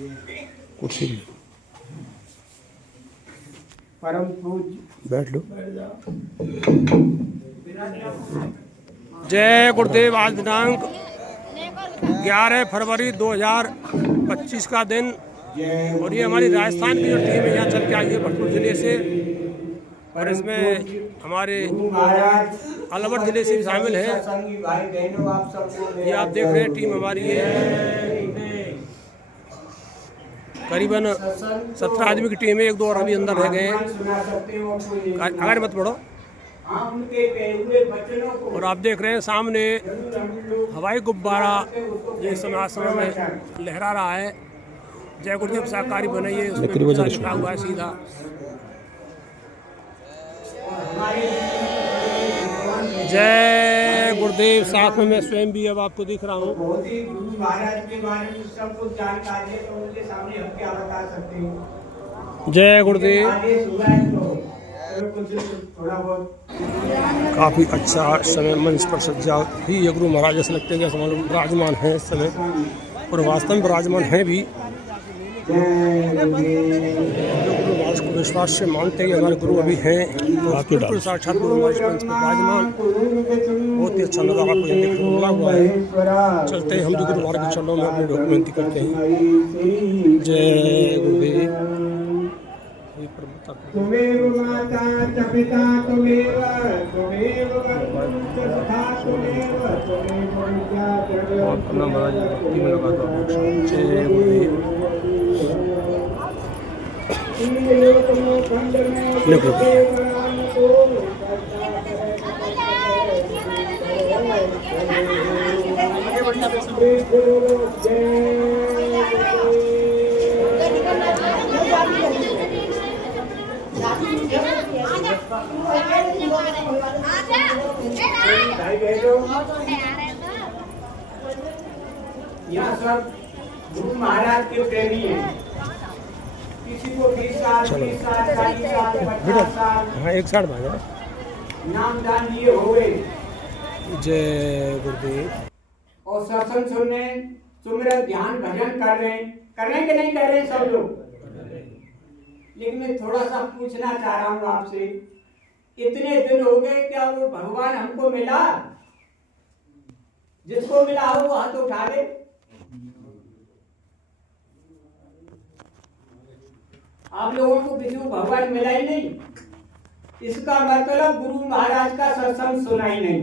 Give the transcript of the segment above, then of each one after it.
कुर्सी परम पूज्य बैठ लो। जय गुरुदेव। आज दिनांक 11 फरवरी 2025 का दिन, और ये हमारी राजस्थान की जो टीम है यहाँ चल के आई है भरतपुर जिले से, और इसमें हमारे अलवर जिले से भी शामिल है। ये आप देख रहे हैं टीम हमारी है, करीबन 17 आदमी की टीम है। 1-2 और अभी अंदर रह गए हैं, आगे मत बढ़ो। और आप देख रहे हैं सामने हवाई गुब्बारा ये समय में लहरा रहा है। जय गुरुदेव सहकारी बनाइए, उसमें लिखा हुआ है सीधा। जय गुरुदेव। साथ में मैं स्वयं भी अब आपको दिख रहा हूँ। बहुत ही गुरु महाराज के बारे में सब कुछ जानकारी है, तो उनके सामने हम क्या बता सकते हैं। जय गुरुदेव। काफी अच्छा समय मंच पर सज्जा भी ये गुरु महाराज ऐसे लगते हैं जैसे विराजमान हैं इस समय, और वास्तव में विराजमान हैं भी। जो गुरु महाराज को विश्वास से मानते हैं हमारे गुरु अभी हैं, तो बिल्कुल साक्षात गुरु महाराज मंच पर विराजमान। बहुत ही अच्छा नजारा आपको देखने को मिला हुआ है। चलते हैं हम भी गुरु महाराज के चरणों में अपनी डॉक्यूमेंट्री करते हैं। जय गुरुदेव। तुमेव माता च पिता तुमेव, तुमेव बन्धुश्च सखा तुमेव, तुमेव विद्या द्रव्यं यहाँ सब गुरु महाराज के प्रेमी हैं। किसी को 20 साल, 30 साल, 40 साल, 50 साल, हाँ एक साथ भागा नाम दान दिए हो गए। जय गुरुदेव। और सत्संग सुनने, सुमिरन, ध्यान, भजन कर रहे हैं कि नहीं कर रहे हैं सब लोग। लेकिन मैं थोड़ा सा पूछना चाह रहा हूँ आपसे, इतने दिन हो गए, क्या वो भगवान हमको मिला? जिसको मिला हो वो हाथ उठा ले। आप लोगों को विष्णु भगवान मिला ही नहीं, इसका मतलब गुरु महाराज का सत्संग सुना ही नहीं।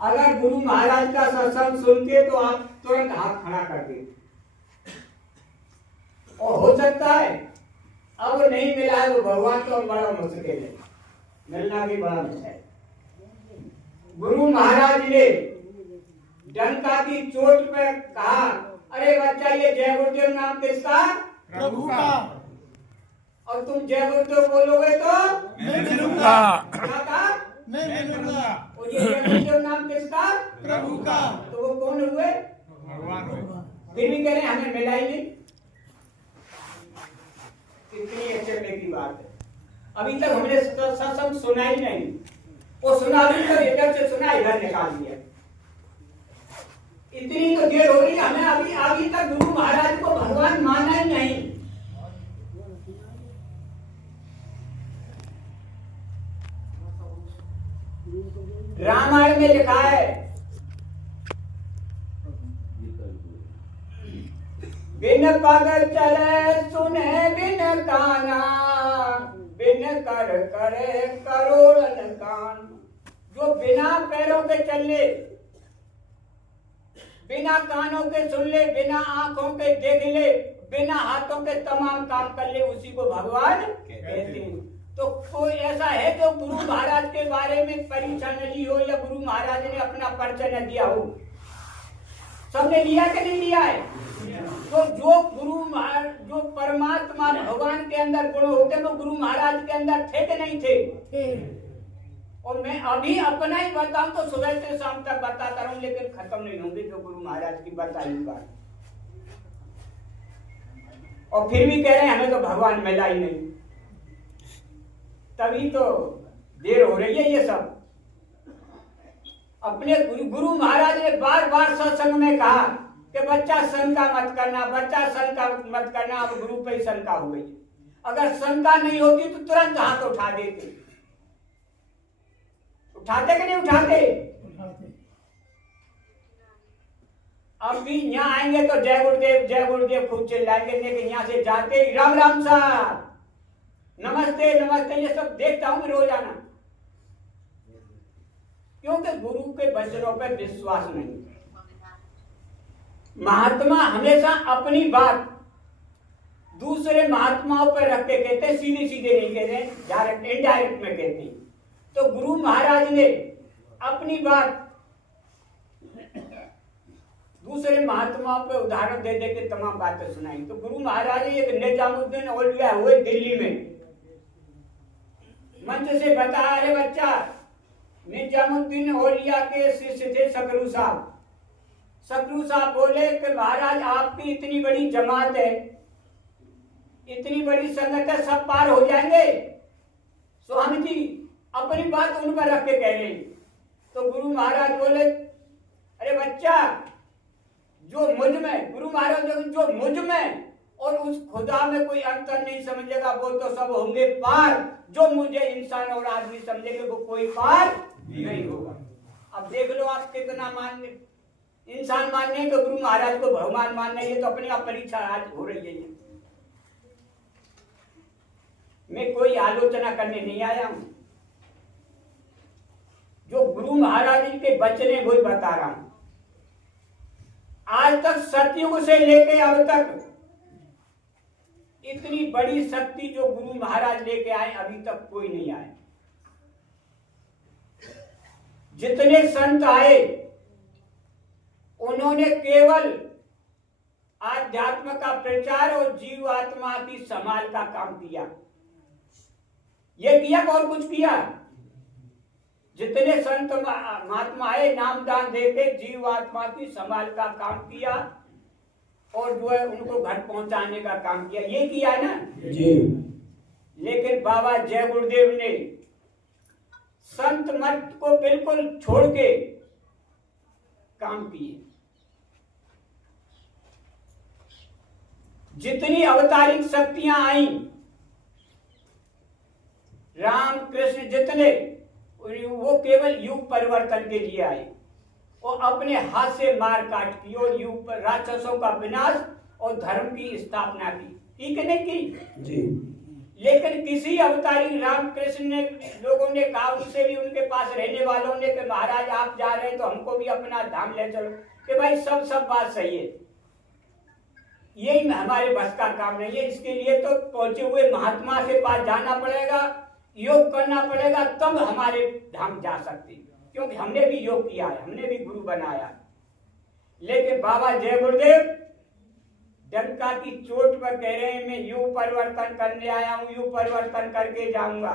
अगर गुरु महाराज का सत्संग सुनते तो आप तुरंत हाथ खड़ा कर देते। और हो सकता है अब नहीं मिला है तो भगवान तो बड़ा मुश्किल है, मिलना भी बड़ा मुश्किल है। गुरु महाराज ने डंका की चोट पर कहा, अरे बच्चा ये जय गुरुदेव नाम किसका? प्रभु का। और तुम जय गुरुदेव बोलोगे तो मैं मिलूंगा। क्या कहा? मैं मिलूंगा। और ये जय गुरुदेव नाम किसका? प्रभु का। तो वो कौन हुए? भगवान हुए। फिर भी कह रहे हमें मिला ही नहीं। कितनी अचंभे की बात है। अभी तक हमने सत्संग सुना ही नहीं, वो सुना भी तो इधर से सुना इधर निकाल दिया। इतनी तो देर हो रही है, हमें अभी तक गुरु महाराज को भगवान माना ही नहीं। रामायण में लिखा है, बिन पग चले सुने बिन काना, बिन कर करे करोड़न कान। जो बिना पैरों के चल ले, बिना कानों के सुन ले, बिना आंखों के देख ले, बिना हाथों के तमाम काम कर ले, उसी को भगवान कहते हैं। तो कोई ऐसा है जो गुरु महाराज के बारे में परीक्षा न ली हो, या गुरु महाराज ने अपना परिचय न दिया हो? सबने लिया कि नहीं लिया है? तो जो जो परमात्मा भगवान के अंदर गुण होते वो गुरु महाराज के अंदर थे कि नहीं थे? और मैं अभी अपना ही बताऊं तो सुबह से शाम तक बताता रहूं, लेकिन खत्म नहीं होंगे जो गुरु महाराज की बताई बात। और फिर भी कह रहे हैं हमें तो भगवान मिला ही नहीं। तभी तो देर हो रही है। ये सब अपने गुरु महाराज ने बार बार सत्संग में कहा कि बच्चा शंका मत करना, बच्चा शंका मत करना। अब गुरु पे शंका हो गई। अगर शंका नहीं होती तो तुरंत हाथ उठा देते। उठाते कि नहीं उठाते? अब भी यहाँ आएंगे तो जय गुरुदेव खूब चिल्लाएंगे, लेकिन यहाँ से जाते ही राम राम साहब, नमस्ते नमस्ते, ये सब देखता हूं रोजाना। क्योंकि गुरु के वचनों पर विश्वास नहीं। महात्मा हमेशा अपनी बात दूसरे महात्माओं पर रख के कहते, सीधे सीधे नहीं कहते, डायरेक्ट इनडायरेक्ट में कहते हैं। तो गुरु महाराज ने अपनी बात दूसरे महात्माओं पर उदाहरण दे दे के तमाम बातें सुनाई। तो गुरु महाराज ने एक निजामुद्दीन औलिया हुए दिल्ली में, मंच से बताया, अरे बच्चा, निजामुद्दीन औलिया के शिष्य थे सकरू साहब। सकरू साहब बोले कि महाराज आपकी इतनी बड़ी जमात है, इतनी बड़ी संगत है, सब पार हो जाएंगे। स्वामी जी अपनी बात उन पर रख के कह रहे हैं। तो गुरु महाराज बोले, अरे बच्चा, जो मुझ में, गुरु महाराज जो मुझ में और उस खुदा में कोई अंतर नहीं समझेगा वो तो सब होंगे पार। जो मुझे इंसान और आदमी समझेंगे वो कोई पार नहीं होगा। अब देख लो आप कितना मान्य, इंसान मानने तो गुरु महाराज को भगवान मानना, ये तो अपने आप परीक्षा आज हो रही है। मैं कोई आलोचना करने नहीं आया हूं, जो गुरु महाराज के वचन वही बता रहा हूं। आज तक सतयुग से लेके अब तक इतनी बड़ी शक्ति जो गुरु महाराज लेके आए अभी तक कोई नहीं आए। जितने संत आए उन्होंने केवल आध्यात्म का प्रचार और जीव आत्मा की संभाल का काम किया। ये किया और कुछ किया? जितने संत महात्मा आए नामदान देके जीव आत्मा की संभाल का काम किया और जो है उनको घर पहुंचाने का काम किया। ये किया ना जी। लेकिन बाबा जय गुरुदेव ने संत मत को बिल्कुल छोड़ के काम किए। जितनी अवतारिक शक्तियां आई, राम कृष्ण जितने, वो केवल युग परिवर्तन के लिए आए और अपने हाथ से मार काट की और युग पर राक्षसों का विनाश और धर्म की स्थापना की। ठीक है नहीं की जी। लेकिन किसी अवतारी राम कृष्ण ने, लोगों ने कहा, उनसे भी उनके पास रहने वालों ने कि महाराज आप जा रहे हैं तो हमको भी अपना धाम ले चलो। कि भाई सब बात सही है, यही हमारे बस का काम नहीं है। इसके लिए तो पहुंचे हुए महात्मा के पास जाना पड़ेगा, योग करना पड़ेगा, तब हमारे धाम जा सकते, क्योंकि हमने भी योग किया है, हमने भी गुरु बनाया। लेकिन बाबा जय गुरुदेव डंका की चोट पर कह रहे हैं, मैं युग परिवर्तन करने आया हूं, युग परिवर्तन करके जाऊंगा।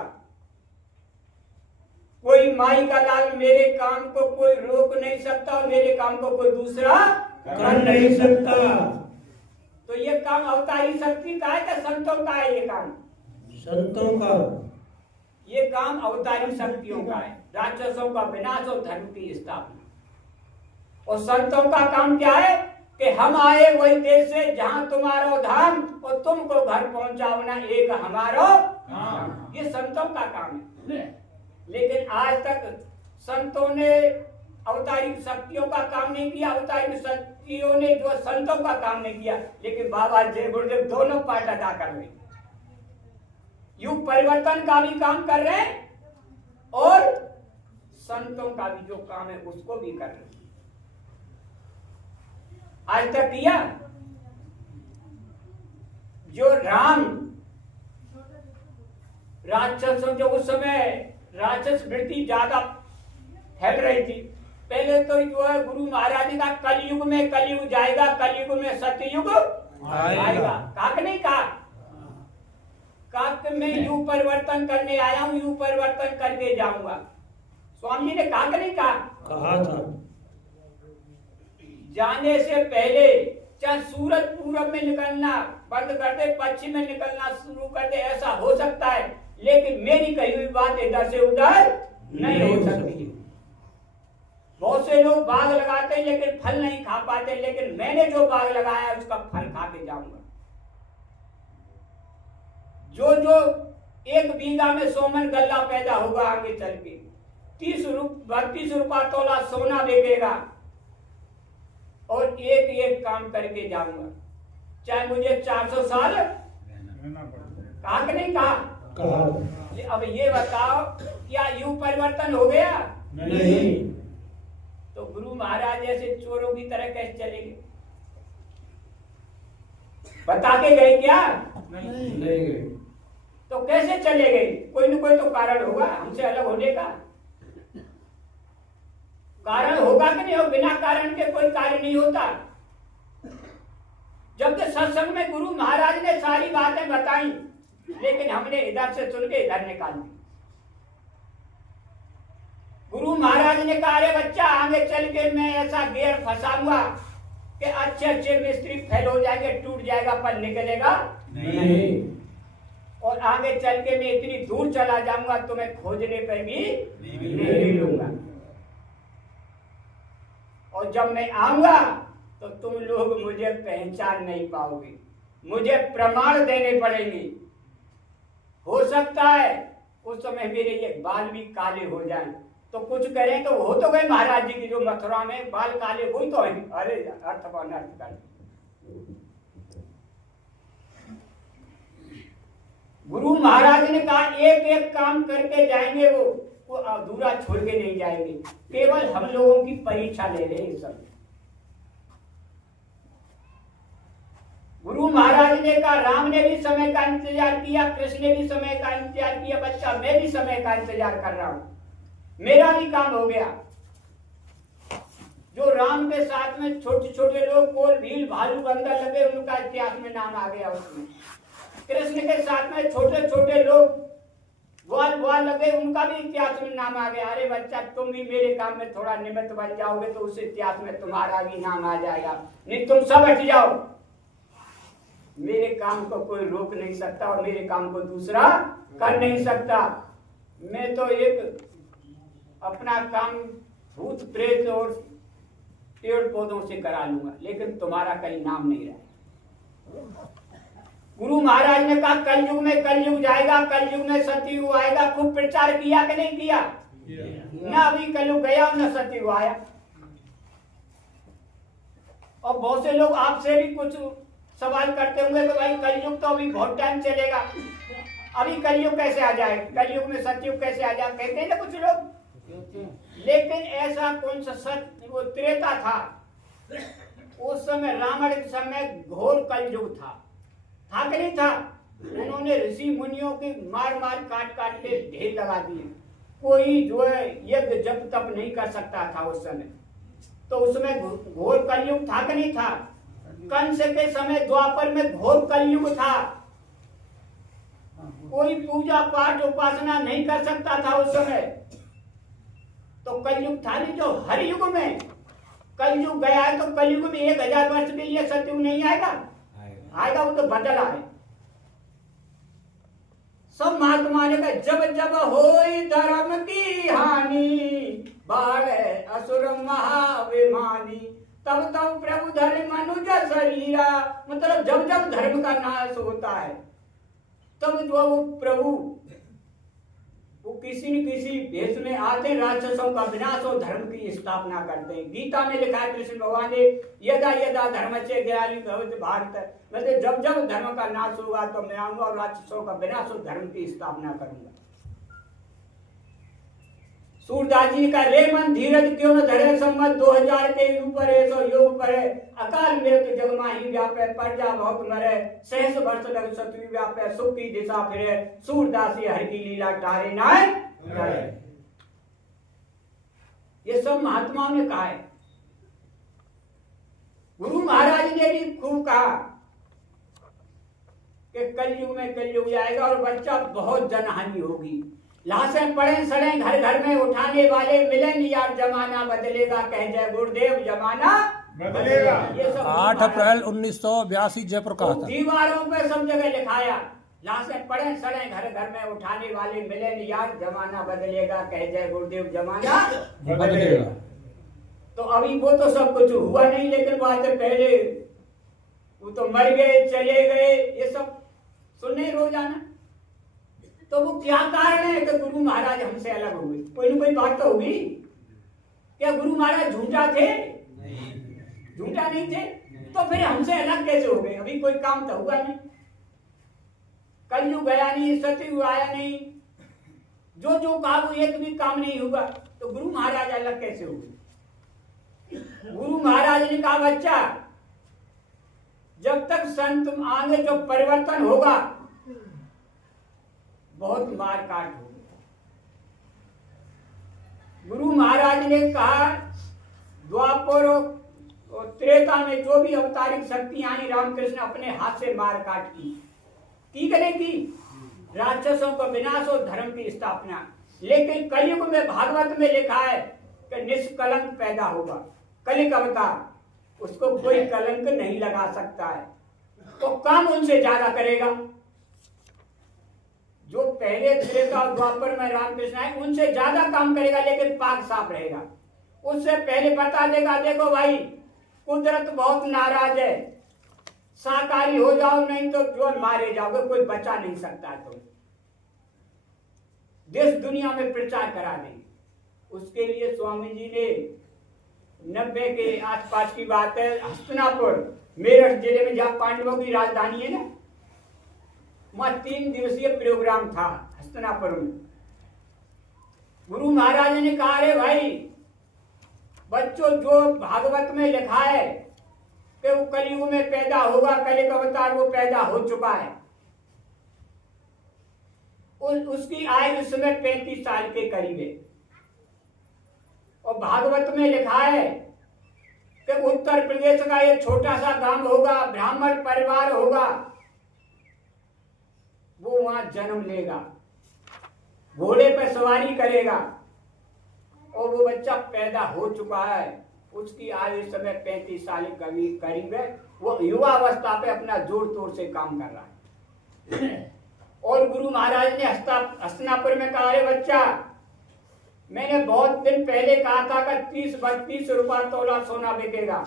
कोई माई का लाल मेरे काम को कोई रोक नहीं सकता और मेरे काम को कोई दूसरा कर नहीं सकता। तो ये काम अवतारी शक्ति का है, संतों का है? ये काम संतों का, ये काम अवतारी शक्तियों का है, राक्षसों का विनाश और धर्म की स्थापना। और संतों का काम क्या है कि हम आए वही देश से जहां तुम्हारो धाम और तुमको घर पहुंचाना एक हमारो काम। ये संतों का काम है। लेकिन आज तक संतों ने अवतारिक शक्तियों का काम नहीं किया, अवतारिक शक्तियों ने जो संतों का काम नहीं किया। लेकिन बाबा जय गुरुदेव दोनों पार्ट अदा कर रहे, युग परिवर्तन का भी काम कर रहे हैं और संतों का भी जो काम है उसको भी कर रहे हैं। आज तक किया। जो राम राक्षसों, जो उस समय राक्षस वृत्ति ज्यादा फैल रही थी, पहले तो जो है गुरु महाराज ने कहा कलयुग में कलयुग जाएगा, कलयुग में सतयुग आएगा। कहा कि नहीं कहा? मैं युग परिवर्तन करने आया हूं, युग परिवर्तन करके जाऊंगा। स्वामी जी ने कहा कि नहीं कहा? कहा था। जाने से पहले चाहे सूरज पूरब में निकलना बंद कर दे, पश्चिम में निकलना शुरू कर दे, ऐसा हो सकता है, लेकिन मेरी कही हुई बात इधर से उधर नहीं हो सकती। बहुत से लोग बाग लगाते हैं लेकिन फल नहीं खा पाते, लेकिन मैंने जो बाग लगाया उसका फल खा के जाऊंगा। जो जो 1 बीघा में 100 मन गल्ला पैदा होगा आगे चल के 32 रुपया तोला सोना बिकेगा, और एक एक काम करके जाऊंगा, चाहे मुझे 400 साल कहा कि नहीं कहा। अब ये बताओ क्या युग परिवर्तन हो गया? नहीं। तो गुरु महाराज ऐसे चोरों की तरह कैसे चलेंगे? बता के गए क्या? नहीं। तो कैसे चले गए? कोई न कोई तो कारण होगा हमसे अलग होने का। कारण होगा कि नहीं हो? बिना कारण के कोई कार्य नहीं होता। जबकि सत्संग में गुरु महाराज ने सारी बातें बताई, लेकिन हमने इधर से सुन के इधर निकाल दी। गुरु महाराज ने कहा, अरे बच्चा आगे चल के मैं ऐसा गेर फंसाऊंगा कि अच्छे अच्छे मिस्त्री फेल हो जाएंगे, टूट जाएगा पर निकलेगा नहीं। और आगे चल के मैं इतनी दूर चला जाऊंगा तुम्हें खोजने पर भी नहीं मिलूंगा। और जब मैं आऊंगा तो तुम लोग मुझे पहचान नहीं पाओगे, मुझे प्रमाण देने पड़ेंगे। हो सकता है उस समय मेरे ये बाल भी काले हो जाएं, तो कुछ करें तो हो तो गए महाराज जी की जो मथुरा में बाल काले हुई तो है। अरे अर्थ को अनर्थ कर। गुरु महाराज ने कहा एक एक काम करके जाएंगे, वो अधूरा छोड़ के नहीं जाएंगे। केवल हम लोगों की परीक्षा ले रहे हैं सब। गुरु महाराज ने कहा राम ने भी समय का इंतजार किया, कृष्ण ने भी समय का इंतजार किया, बच्चा मैं भी समय का इंतजार कर रहा हूं, मेरा भी काम हो गया। जो राम के साथ में छोटे छोटे लोग कोल भील भालू बंदर लगे, उनका इतिहास में नाम आ गया उसमें। कृष्ण के साथ में छोटे छोटे लोग ग्वाल लगे, उनका भी इतिहास में नाम आ गया। अरे बच्चा तुम भी मेरे काम में थोड़ा निमित्त बन जाओगे तो उस इतिहास में तुम्हारा भी नाम आ जाएगा, नहीं तुम सब हट जाओ। मेरे काम को कोई रोक नहीं सकता और मेरे काम को दूसरा कर नहीं सकता। मैं तो एक अपना काम भूत प्रेत और पेड़ पौधों से करा लूंगा, लेकिन तुम्हारा कहीं नाम नहीं रहा। गुरु महाराज ने कहा कलयुग में कलयुग जाएगा, कलयुग में सतयुग आएगा। खूब प्रचार किया कि नहीं किया? ना अभी कलयुग गया न सतयुग आया। और बहुत से लोग आपसे भी कुछ सवाल करते होंगे कि भाई कलयुग तो अभी बहुत टाइम चलेगा, अभी कलयुग कैसे आ जाए, कलयुग में सतयुग कैसे आ जाए, कहते हैं ना कुछ लोग। लेकिन ऐसा कौन सा सत्य, वो त्रेता था उस समय, रावण के समय घोर कलयुग था कि नहीं था? उन्होंने ऋषि मुनियों की मार मार काट काट के ढेर लगा दिए। कोई जो है यज्ञ जप तप नहीं कर सकता था उस समय। तो उसमें घोर कलयुग था कि नहीं था? कंस के समय द्वापर में घोर कलयुग था। कोई पूजा पाठ उपासना नहीं कर सकता था उस समय। तो कलयुग था नहीं। जो हर युग में कलयुग गया है, तो कलयुग में 1000 वर्ष के लिए सतयुग नहीं आएगा? आएगा, वो तो बदला है। सब महात्मा ने कहा जब जब होई धर्म की हानि, बाढ़ असुर महाभिमानी, तब तब प्रभु धर्म मनुज शरीरा। मतलब जब जब धर्म का नाश होता है, तब जो वो प्रभु वो किसी न किसी भेष में आते, राक्षसों का विनाश और धर्म की स्थापना करते हैं। गीता में लिखा है कृष्ण भगवान ने, यदा यदा धर्मस्य ग्लानिर्भवति भारत, मतलब जब जब धर्म का नाश होगा तो मैं आऊंगा और राक्षसों का विनाश और धर्म की स्थापना करूंगा। सूरदास जी का रे मन धीरज क्यों न धरे, सम्मत 2000 के ऊपर है सो योग पर है, अकाल मृत्यु जग माही व्यापे, प्रजा बहुत मरे, सहस वर्ष लग सतु व्यापे, सुख की दिशा फिरे, सूरदासी हर की लीला टारे नाय। ये सब महात्माओं ने कहा है। गुरु महाराज ने भी खूब कहा कि कलयुग में कलयुग जाएगा और बच्चा बहुत जनहानि होगी। लाशें पड़े सड़े घर घर में उठाने वाले मिले नहीं यार, जमाना बदलेगा, कह जय गुरुदेव जमाना बदलेगा। ये सब 8 अप्रैल 1982 जयपुर का था। दीवारों पे सब जगह लिखाया, लाशें पड़े सड़े घर घर में उठाने वाले मिले नहीं यार, जमाना बदलेगा, कह जय गुरुदेव जमाना बदलेगा। तो अभी वो तो सब कुछ हुआ नहीं, लेकिन वहां से पहले वो तो मर गए, चले गए, ये सब सुनने रोजाना। तो वो क्या कारण है कि गुरु महाराज हमसे अलग हुए? कोई ना कोई बात तो होगी। क्या गुरु महाराज झूठा थे? झूठा नहीं थे, तो फिर हमसे अलग कैसे हो गए? अभी कोई काम तो हुआ नहीं, कलयुग गया नहीं, सतयुग आया नहीं, जो जो कहा वो एक भी काम नहीं हुआ, तो गुरु महाराज अलग कैसे हो गए? गुरु महाराज ने कहा बच्चा, जब तक संत आगे जो परिवर्तन होगा बहुत मार काट होगी। गुरु महाराज ने कहा द्वापर और त्रेता में जो भी अवतारिक शक्तियां आई, रामकृष्ण अपने हाथ से मार काट की करेगी, राक्षसों का विनाश और धर्म की स्थापना। लेकिन कलयुग में भागवत में लिखा है कि निष्कलंक पैदा होगा, कलिक अवतार, उसको कोई कलंक नहीं लगा सकता है, तो काम उनसे ज्यादा करेगा। जो पहले त्रेता और द्वापर में रामकृष्ण आए उनसे ज्यादा काम करेगा, लेकिन पाक साफ रहेगा। उससे पहले बता देगा देखो भाई कुदरत बहुत नाराज है, शाकाहारी हो जाओ नहीं तो जो मारे जाओगे, कोई बचा नहीं सकता। तो देश दुनिया में प्रचार करा देंगे। उसके लिए स्वामी जी ने 90 के आसपास की बात है, हस्तिनापुर मेरठ जिले में जहाँ पांडवों की राजधानी है ना, वहां 3 दिवसीय प्रोग्राम था हस्तिनापुर में। गुरु महाराज ने कहा अरे भाई बच्चों, जो भागवत में लिखा है कि वो कलयुग में पैदा होगा, कलिक अवतार वो पैदा हो चुका है, उसकी आयु इस समय 35 साल के करीब है। और भागवत में लिखा है कि उत्तर प्रदेश का एक छोटा सा गांव होगा, ब्राह्मण परिवार होगा, वो वहां जन्म लेगा, घोड़े पर सवारी करेगा, और वो बच्चा पैदा हो चुका है। उसकी आयु इस समय 35 साल करीब है। वो युवा अवस्था पे अपना जोर तोड़ से काम कर रहा है। और गुरु महाराज ने हस्तिनापुर में कहा अरे बच्चा, मैंने बहुत दिन पहले कहा था कि 30-32 रुपया तोला सोना बिकेगा,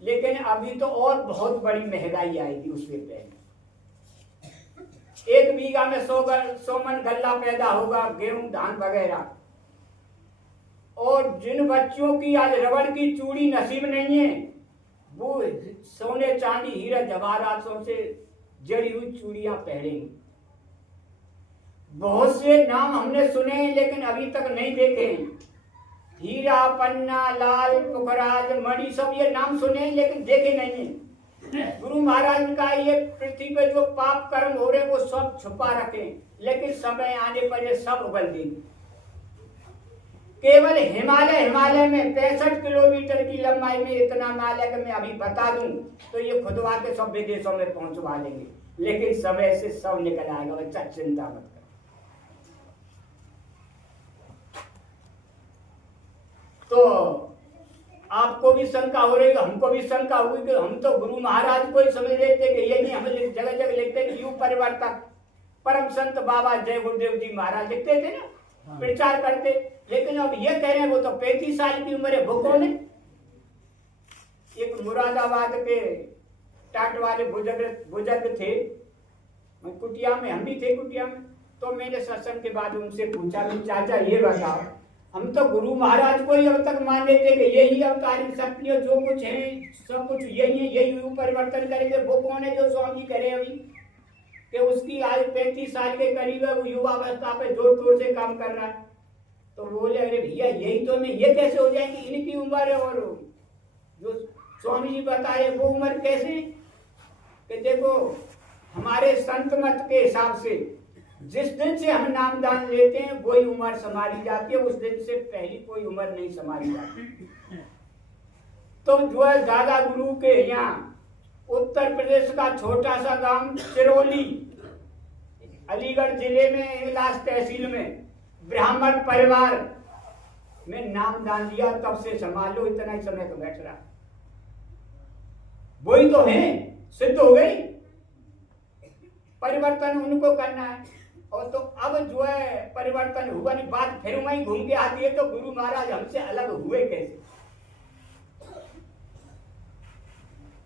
लेकिन अभी तो और बहुत बड़ी महंगाई आएगी। उससे पहले 1 बीघा में 100 मन गल्ला पैदा होगा, गेहूं धान वगैरह। और जिन बच्चों की आज रबड़ की चूड़ी नसीब नहीं है, वो सोने चांदी हीरा जवाहरातों से जड़ी हुई चूड़ियां पहनेंगे। बहुत से नाम हमने सुने हैं लेकिन अभी तक नहीं देखे हैं। हीरा, पन्ना, लाल, पुखराज, मणि, सब ये नाम सुने हैं लेकिन देखे नहीं हैं। गुरु महाराज का ये पृथ्वी पे जो पाप कर्म हो रहे वो सब छुपा रखें, लेकिन समय आने पर ये सब उगल देंगे। केवल हिमालय में 65 किलोमीटर की लंबाई में इतना माल है कि मैं अभी बता दूं तो ये खुदवा के सब विदेशों में पहुंचवा लेंगे, लेकिन समय से सब निकल आएगा। बच्चा चिंता मत कर। तो आपको भी शंका हो रही है, हमको भी शंका हुई कि हम तो गुरु महाराज को ही समझ रहे थे कि ये नहीं, हमें जगह जगह लिखते हैं युग परिवर्तक परम संत बाबा जय गुरुदेव जी महाराज लिखते थे ना, प्रचार करते। लेकिन अब ये कह रहे हैं वो तो 35 साल की उम्र है। वो कौन है? एक मुरादाबाद के टाट वाले बुजुर्ग थे, मैं कुटिया में, हम भी थे कुटिया में। तो मैंने सत्संग के बाद उनसे पूछा कि चाचा ये बताओ, हम तो गुरु महाराज को ही अब तक मान लेते कि यही अवतारी शक्तियां जो कुछ है सब कुछ यही है, यही युग परिवर्तन करेंगे। वो कौन है जो स्वामी कह रहे हैं अभी कि उसकी आयु 35 साल के करीब है, वो युवा अवस्था पे जोर तोड़ से काम कर रहा है? तो बोले अरे भैया यही तो नहीं, ये कैसे हो जाएंगे? इनकी उम्र है और जो स्वामी जी बताए वो उम्र कैसे? कि देखो हमारे संत मत के हिसाब से जिस दिन से हम नामदान लेते हैं वही उम्र संभाली जाती है, उस दिन से पहली कोई उम्र नहीं संभाली जाती। तो जो है दादा गुरु के यहाँ उत्तर प्रदेश का छोटा सा गांव सिरोली, अलीगढ़ जिले में इलास तहसील में ब्राह्मण परिवार में नामदान दिया, तब से संभाल लो, इतना ही समय तो बैठ रहा। वही तो है, सिद्ध हो गई। परिवर्तन उनको करना है। और तो अब जो है परिवर्तन हुआ नहीं, बात फिर वहीं घूम के आती है तो गुरु महाराज हमसे अलग हुए कैसे?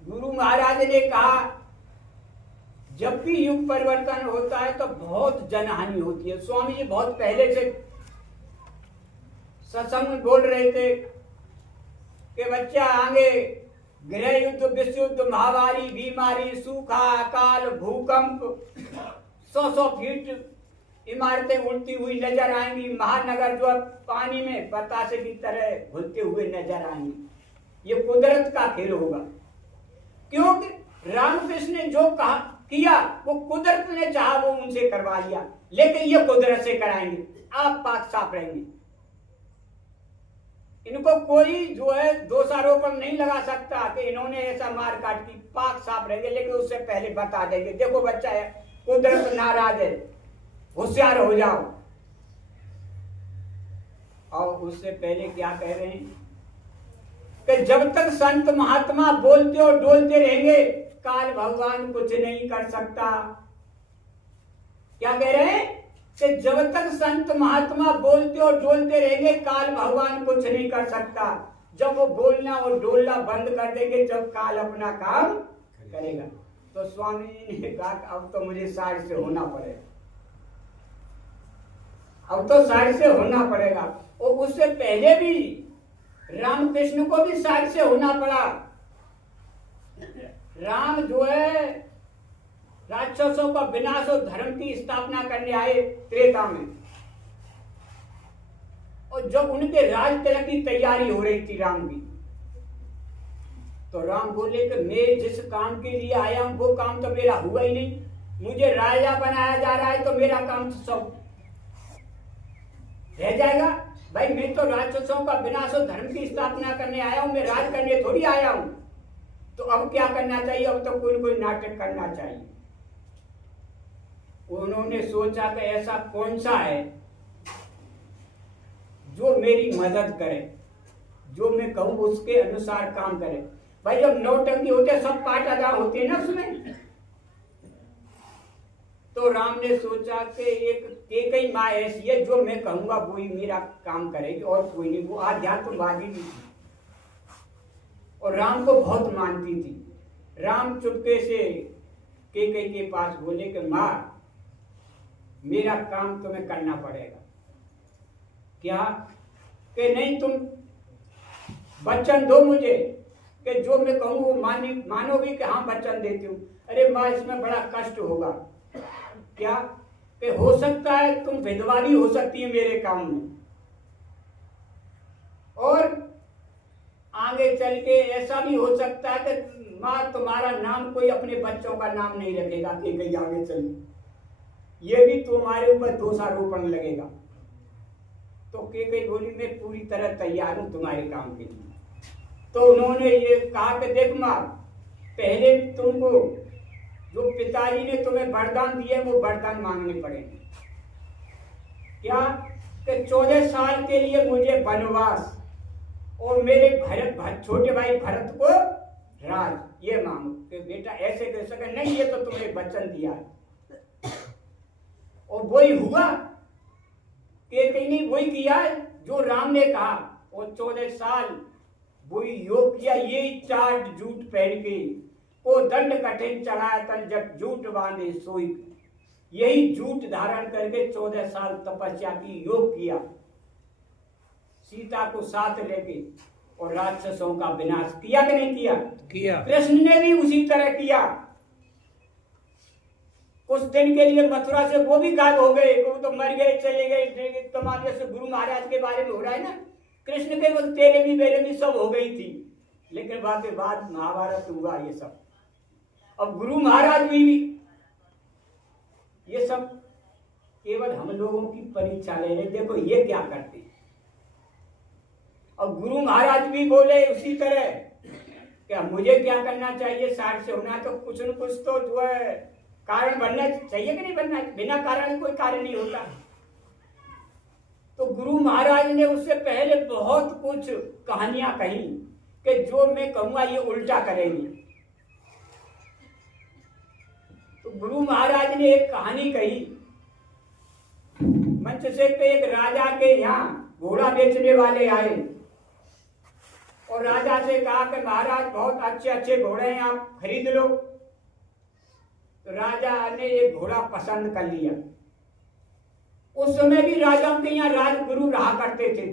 गुरु महाराज ने कहा जब भी युग परिवर्तन होता है तो बहुत जनहानि होती है। स्वामी जी बहुत पहले से सत्संग में बोल रहे थे कि बच्चा आगे गृह युद्ध, विश्व युद्ध, महामारी, बीमारी, सूखा, अकाल, भूकंप, 100 फीट इमारतें उड़ती हुई नजर आएंगी, महानगर जो पानी में बतासे की तरह घुलते हुए नजर आएंगे। ये कुदरत का खेल होगा, क्योंकि रामकृष्ण ने जो कहा किया वो कुदरत ने चाहा वो उनसे करवा लिया, लेकिन ये कुदरत से कराएंगे, आप पाक साफ रहेंगे। इनको कोई जो है दोषारोपण नहीं लगा सकता कि इन्होंने ऐसा मार काट की, पाक साफ रहेंगे। लेकिन उससे पहले बता देंगे देखो बच्चा है, कुदरत नाराज है, होशियार हो जाओ। और उससे पहले क्या कह रहे हैं कि जब तक संत महात्मा बोलते और डोलते रहेंगे काल भगवान कुछ नहीं कर सकता। क्या कह रहे हैं कि जब तक संत महात्मा बोलते और डोलते रहेंगे काल भगवान कुछ नहीं कर सकता। जब वो बोलना और डोलना बंद कर देंगे जब काल अपना काम करेगा। तो स्वामी जी ने कहा अब तो मुझे साइड से होना पड़ेगा, अब तो साइड से होना पड़ेगा। और उससे पहले भी रामकृष्ण को भी साइड से होना पड़ा। राम जो है राक्षसों का विनाश और धर्म की स्थापना करने आए त्रेता में, और जब उनके राज तिलक की तैयारी हो रही थी राम की, तो राम बोले कि मैं जिस काम के लिए आया हूं वो काम तो मेरा हुआ ही नहीं। मुझे राजा बनाया जा रहा है तो मेरा काम तो सब रह जाएगा। भाई मैं तो राक्षसों का विनाश और धर्म की स्थापना करने आया हूं, मैं राज करने थोड़ी आया हूं। तो अब क्या करना चाहिए, अब तो कोई कोई नाटक करना चाहिए। उन्होंने सोचा कि ऐसा कौन सा है जो मेरी मदद करे, जो मैं कहूं उसके अनुसार काम करे। भाई जब नौटंकी होते सब पाठ अदा होते हैं ना उसमें। तो राम ने सोचा कि एक केकई माँ ऐसी है जो मैं कहूंगा वो ही मेरा काम करेगी और कोई नहीं। वो आध्यात्मवादी भी थी और राम को बहुत मानती थी। राम चुपके से केकई के पास बोले कि माँ मेरा काम तुम्हें करना पड़ेगा। क्या कि नहीं तुम वचन दो मुझे कि जो मैं कहूँ वो मानोगी कि हाँ वचन देती हूँ। अरे माँ इसमें बड़ा कष्ट होगा। क्या कि हो सकता है तुम विधवा भी हो सकती है मेरे काम में, और आगे चल के ऐसा भी हो सकता है कि माँ तुम्हारा नाम कोई अपने बच्चों का नाम नहीं रखेगा कि कहीं आगे चल, ये भी तुम्हारे ऊपर दोषारोपण लगेगा। तो केकई बोली मैं पूरी तरह तैयार हूं तुम्हारे काम के लिए। तो उन्होंने ये कहा कि देख माँ पहले तुमको जो पिताजी ने तुम्हें वरदान दिए वो वरदान मांगने पड़ेंगे। क्या कि 14 साल के लिए मुझे वनवास और मेरे भरत छोटे भाई भरत को राज, ये मांगो कि बेटा ऐसे कर सके। नहीं ये तो तुम्हें वचन दिया है और वही हुआ कि कहीं वही किया है जो राम ने कहा। और 14 साल वही योग किया। ये चाट जूट पहन के वो दंड कठिन चढ़ाया तन जब जूट बांधे सोई। यही जूट धारण करके 14 साल तपस्या की, योग किया, सीता को साथ लेके और राक्षसों का विनाश किया कि नहीं किया? किया। कृष्ण ने भी उसी तरह किया। कुछ दिन के लिए मथुरा से वो भी गायब हो गए, वो तो मर गए चले गए। तमाम जैसे गुरु महाराज के बारे में हो रहा है ना, कृष्ण के वो तेरे भी बेले भी सब हो गई थी, लेकिन बाद महाभारत हुआ ये सब। अब गुरु महाराज भी ये सब केवल हम लोगों की परीक्षा ले रहे। देखो ये क्या करते हैं। अब गुरु महाराज भी बोले उसी तरह क्या मुझे क्या करना चाहिए, साइड से होना तो कुछ न कुछ तो जो है कारण बनना चाहिए कि नहीं बनना। बिना कारण कोई कार्य नहीं होता। तो गुरु महाराज ने उससे पहले बहुत कुछ कहानियां कही कि जो मैं कहूंगा ये उल्टा करेंगे। तो गुरु महाराज ने एक कहानी कही मंच से कि एक राजा के यहाँ घोड़ा बेचने वाले आए और राजा से कहा कि महाराज बहुत अच्छे अच्छे घोड़े हैं, आप खरीद लो। तो राजा ने एक घोड़ा पसंद कर लिया। उस समय भी राजाओं के यहाँ राजगुरु रहा करते थे।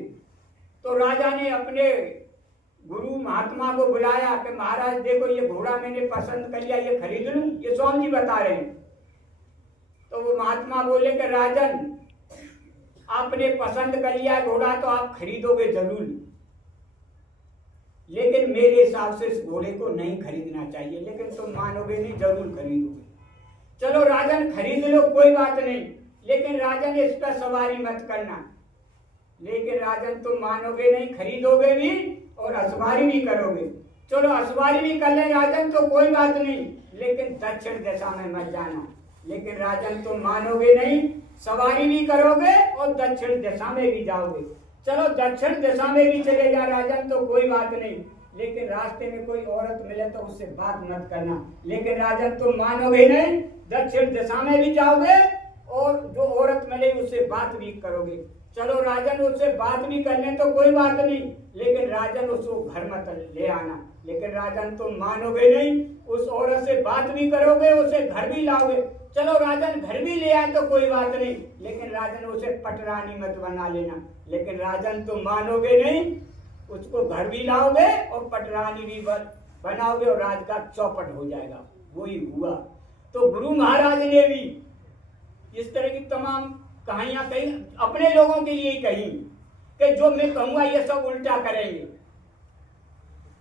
तो राजा ने अपने गुरु महात्मा को बुलाया कि महाराज देखो ये घोड़ा मैंने पसंद कर लिया, ये खरीद लूं? ये स्वामी जी बता रहे हैं। तो वो महात्मा बोले कि राजन, आपने पसंद कर लिया घोड़ा तो आप खरीदोगे जरूर, लेकिन मेरे हिसाब से इस घोड़े को नहीं खरीदना चाहिए, लेकिन तुम मानोगे नहीं, जरूर खरीदोगे। चलो राजन खरीद लो, कोई बात नहीं, लेकिन राजन इस पर सवारी मत करना। लेकिन राजन तुम मानोगे नहीं, खरीदोगे भी और असवारी भी करोगे। चलो असवारी भी कर ले राजन तो कोई बात नहीं, लेकिन दक्षिण दिशा में मत जाना। लेकिन राजन तुम मानोगे नहीं, सवारी भी करोगे और दक्षिण दिशा में भी जाओगे। चलो दक्षिण दिशा में भी चले जा राजन तो कोई बात नहीं, लेकिन रास्ते में कोई औरत मिले तो उससे बात मत करना। लेकिन राजन तुम मानोगे नहीं, दक्षिण दिशा में भी जाओगे और जो औरत मिले उससे बात भी करोगे। चलो राजन उससे बात भी कर ले तो कोई बात नहीं, लेकिन राजन उसको घर मत ले आना। लेकिन राजन तुम मानोगे नहीं, उस औरत से बात भी करोगे, उसे घर भी लाओगे। चलो राजन घर भी ले आए तो कोई बात नहीं, लेकिन राजन उसे पटरानी मत बना लेना। लेकिन राजन तुम मानोगे नहीं, उसको घर भी लाओगे और पटरानी भी बनाओगे और राज का चौपट हो जाएगा। वही हुआ। तो गुरु महाराज ने भी इस तरह की तमाम कहानियां कही, अपने लोगों के लिए कही कि जो मैं कहूंगा ये सब उल्टा करेंगे।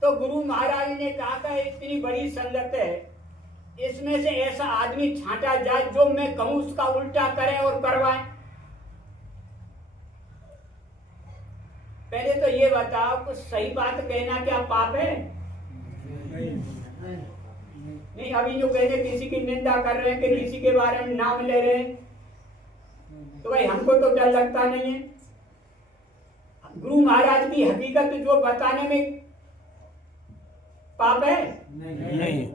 तो गुरु महाराज ने कहा था इतनी बड़ी संगत है, इसमें से ऐसा आदमी छांटा जाए जो मैं कहूं उसका उल्टा करे और करवाए। पहले तो ये बताओ कि सही बात कहना क्या पाप है? नहीं। अभी जो कहते किसी की निंदा कर रहे हैं कि किसी के बारे में नाम ले रहे हैं, तो भाई हमको तो डर लगता नहीं है। गुरु महाराज की हकीकत जो बताने में पाप है? नहीं।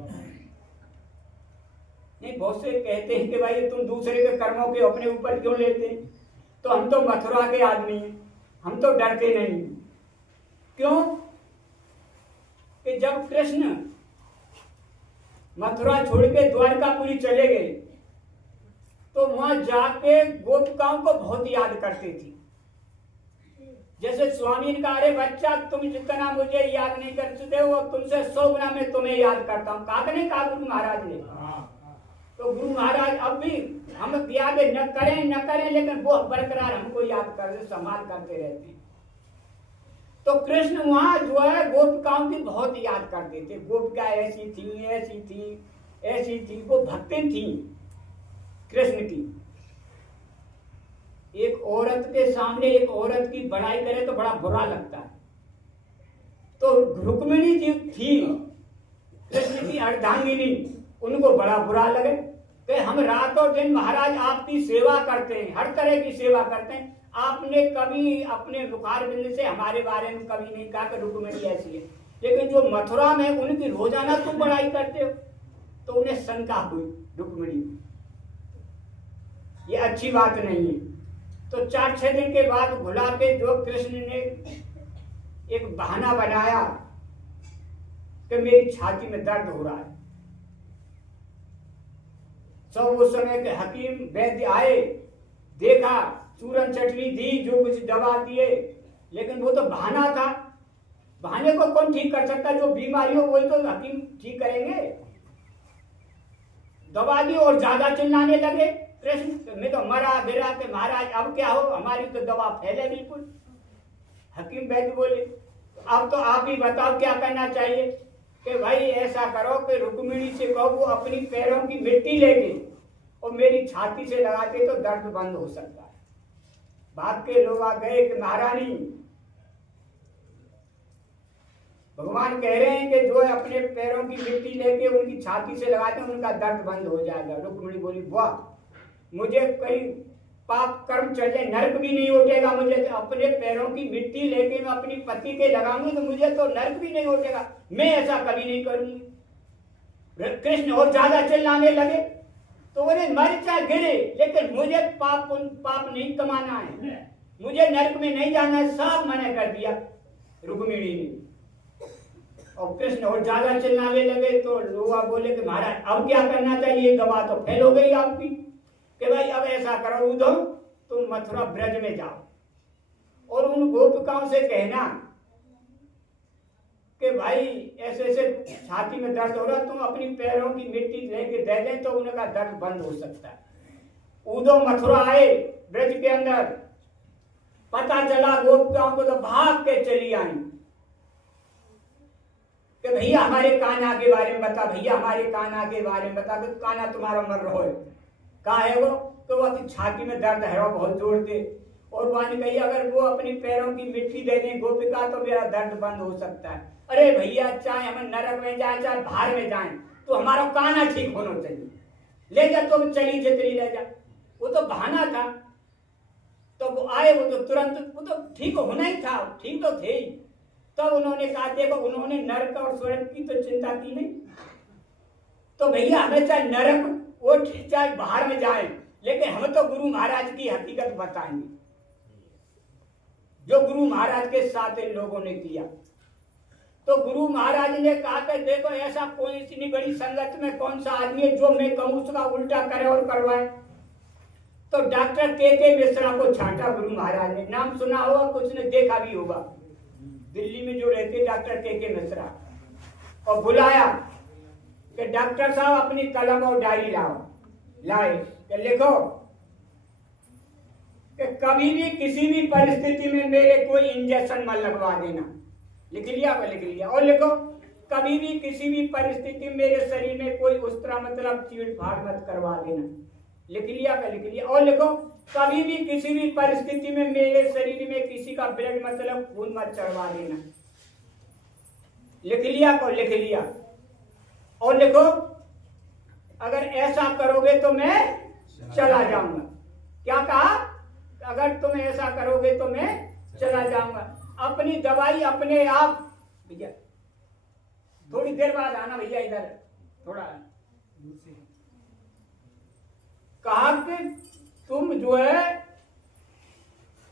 बहुत से कहते हैं कि भाई तुम दूसरे के कर्मों के अपने ऊपर क्यों लेते हैं? तो हम तो मथुरा के आदमी हैं, हम तो डरते नहीं। क्यों? कि जब कृष्ण मथुरा छोड़ के द्वारकापुरी चले गए तो वहां जाके गोपिकाओं को बहुत याद करते थे। जैसे स्वामी ने कहा, अरे बच्चा तुम जितना मुझे याद नहीं कर सकते हो, तुमसे 100 गुना मैं तुम्हें याद करता हूँ। कहा नहीं कहा गुरु महाराज ने? तो गुरु महाराज अब भी हम याद न करें लेकिन वो बरकरार हमको याद करते, संभाल करते रहते हैं। तो कृष्ण वहां जो है गोपिकाओं की बहुत याद करते थे। गोपिका ऐसी थी, वो भक्ति थी कृष्ण की। एक औरत के सामने एक औरत की बड़ाई करे तो बड़ा बुरा लगता है। तो रुक्मिणी जी थी कृष्ण की अर्धांगिनी, उनको बड़ा बुरा लगे कि हम रातों दिन महाराज आपकी सेवा करते हैं, हर तरह की सेवा करते हैं, आपने कभी अपने रुखार बिंद से हमारे बारे में कभी नहीं कहा कि रुक्मिणी ऐसी है, लेकिन जो मथुरा में उनकी रोजाना तुम बड़ाई करते हो। तो उन्हें शंका हुई रुक्मिणी, ये अच्छी बात नहीं है। तो 4-6 दिन के बाद भुला के जो कृष्ण ने एक बहाना बनाया कि मेरी छाती में दर्द हो रहा है। सब उस समय के हकीम वैद्य आए, देखा, चूरन चटनी दी, जो कुछ दवा दिए, लेकिन वो तो बहाना था। बहाने को कौन ठीक कर सकता? जो बीमारी हो वही तो हकीम ठीक करेंगे। दवा दी और ज्यादा चिल्लाने लगे कृष्ण, मैं तो मरा गिरा के महाराज अब क्या हो, हमारी तो दवा फैले बिल्कुल। हकीम वैद्य बोले अब तो आप ही बताओ क्या करना चाहिए? कि भाई ऐसा करो कि रुक्मिणी से कहो वो अपनी पैरों की मिट्टी लेके और मेरी छाती से लगाते तो दर्द बंद हो सकता है। बाप के लोग आ गए कि महारानी भगवान कह रहे हैं कि जो है अपने पैरों की मिट्टी लेके उनकी छाती से लगाते हैं उनका दर्द बंद हो जाएगा। रुक्मिणी बोली वाह, मुझे कहीं पाप कर्म चले नरक भी नहीं उठेगा, मुझे तो अपने पैरों की मिट्टी लेके मैं अपनी पति के लगाऊंगी तो मुझे तो नरक भी नहीं उठेगा, मैं ऐसा कभी नहीं करूंगी। कृष्ण और ज्यादा चिल्लाने लगे तो उन्हें मरचा गिरे, लेकिन मुझे पाप नहीं कमाना है, मुझे नरक में नहीं जाना है, सब मना कर दिया रुक्मिणी ने। और कृष्ण और ज्यादा चिल्लाने लगे तो लोग बोले कि महाराज अब क्या करना चाहिए, गवाह तो फेल हो गई आपकी, कि भाई अब ऐसा करो उद्धव, तुम मथुरा ब्रज में जाओ और उन गोपिकाओं से कहना कि भाई ऐसे ऐसे छाती में दर्द हो रहा, तुम अपनी पैरों की मिट्टी लेके दे दें तो उनका दर्द बंद हो सकता है। उद्धव मथुरा आए ब्रज के अंदर, पता चला गोपिकाओं को तो भाग के चली आई कि भैया हमारे कान्हा के बारे में बता, भैया हमारे कान्हा के बारे में बता, कि कान्हा तुम्हारा मर रहा है, कहा है वो, तो वो छाती में दर्द है बहुत जोर से, और वहां ने कही अगर वो अपनी पैरों की मिट्टी दे दें गोपिका तो मेरा दर्द बंद हो सकता है। अरे भैया चाहे हम नरक में जाए चाहे बाहर में जाए तो हमारा कान्हा ठीक होना चाहिए, ले जा तुम चली जितनी ले जा। वो तो बहाना था, तो वो आए, वो तो तुरंत वो तो ठीक होना ही था, ठीक तो थे ही। तब उन्होंने कहा देखो, उन्होंने नरक और स्वर्ग की तो चिंता की नहीं, तो भैया हमें चाहे नरक वो चाहे बाहर में जाए, लेकिन हम तो गुरु महाराज की हकीकत बताएंगे, जो गुरु महाराज के साथ इन लोगों ने किया। तो गुरु महाराज ने कहा कि देखो ऐसा कोई इतनी बड़ी संगत में कौन सा आदमी है जो मैं कहूं उसका उल्टा करे और करवाए। तो डॉक्टर के मिश्रा को छांटा गुरु महाराज ने, नाम सुना होगा, कुछ ने देखा भी होगा, दिल्ली में जो रहते डॉक्टर के मिश्रा, और बुलाया कि डॉक्टर साहब अपनी कलम और डायरी लाओ, लाए कि लिखो कि कभी भी किसी भी परिस्थिति में मेरे कोई इंजेक्शन मत लगवा देना। लिख लिया, लिख लिया, और लिखो कभी भी किसी भी परिस्थिति में मेरे शरीर में कोई उस तरह मतलब चीड़ फाड़ मत करवा देना। लिख लिया, लिख लिया, और लिखो कभी भी किसी भी परिस्थिति में मेरे शरीर में किसी का ब्लड मतलब खून मत चढ़वा देना। लिख लिया, को लिख लिया, और लिखो अगर ऐसा करोगे तो मैं चला जाऊंगा। क्या कहा? अगर तुम ऐसा करोगे तो मैं चला जाऊंगा। अपनी दवाई अपने आप, भैया थोड़ी देर बाद आना भैया इधर थोड़ा। कहा कि तुम जो है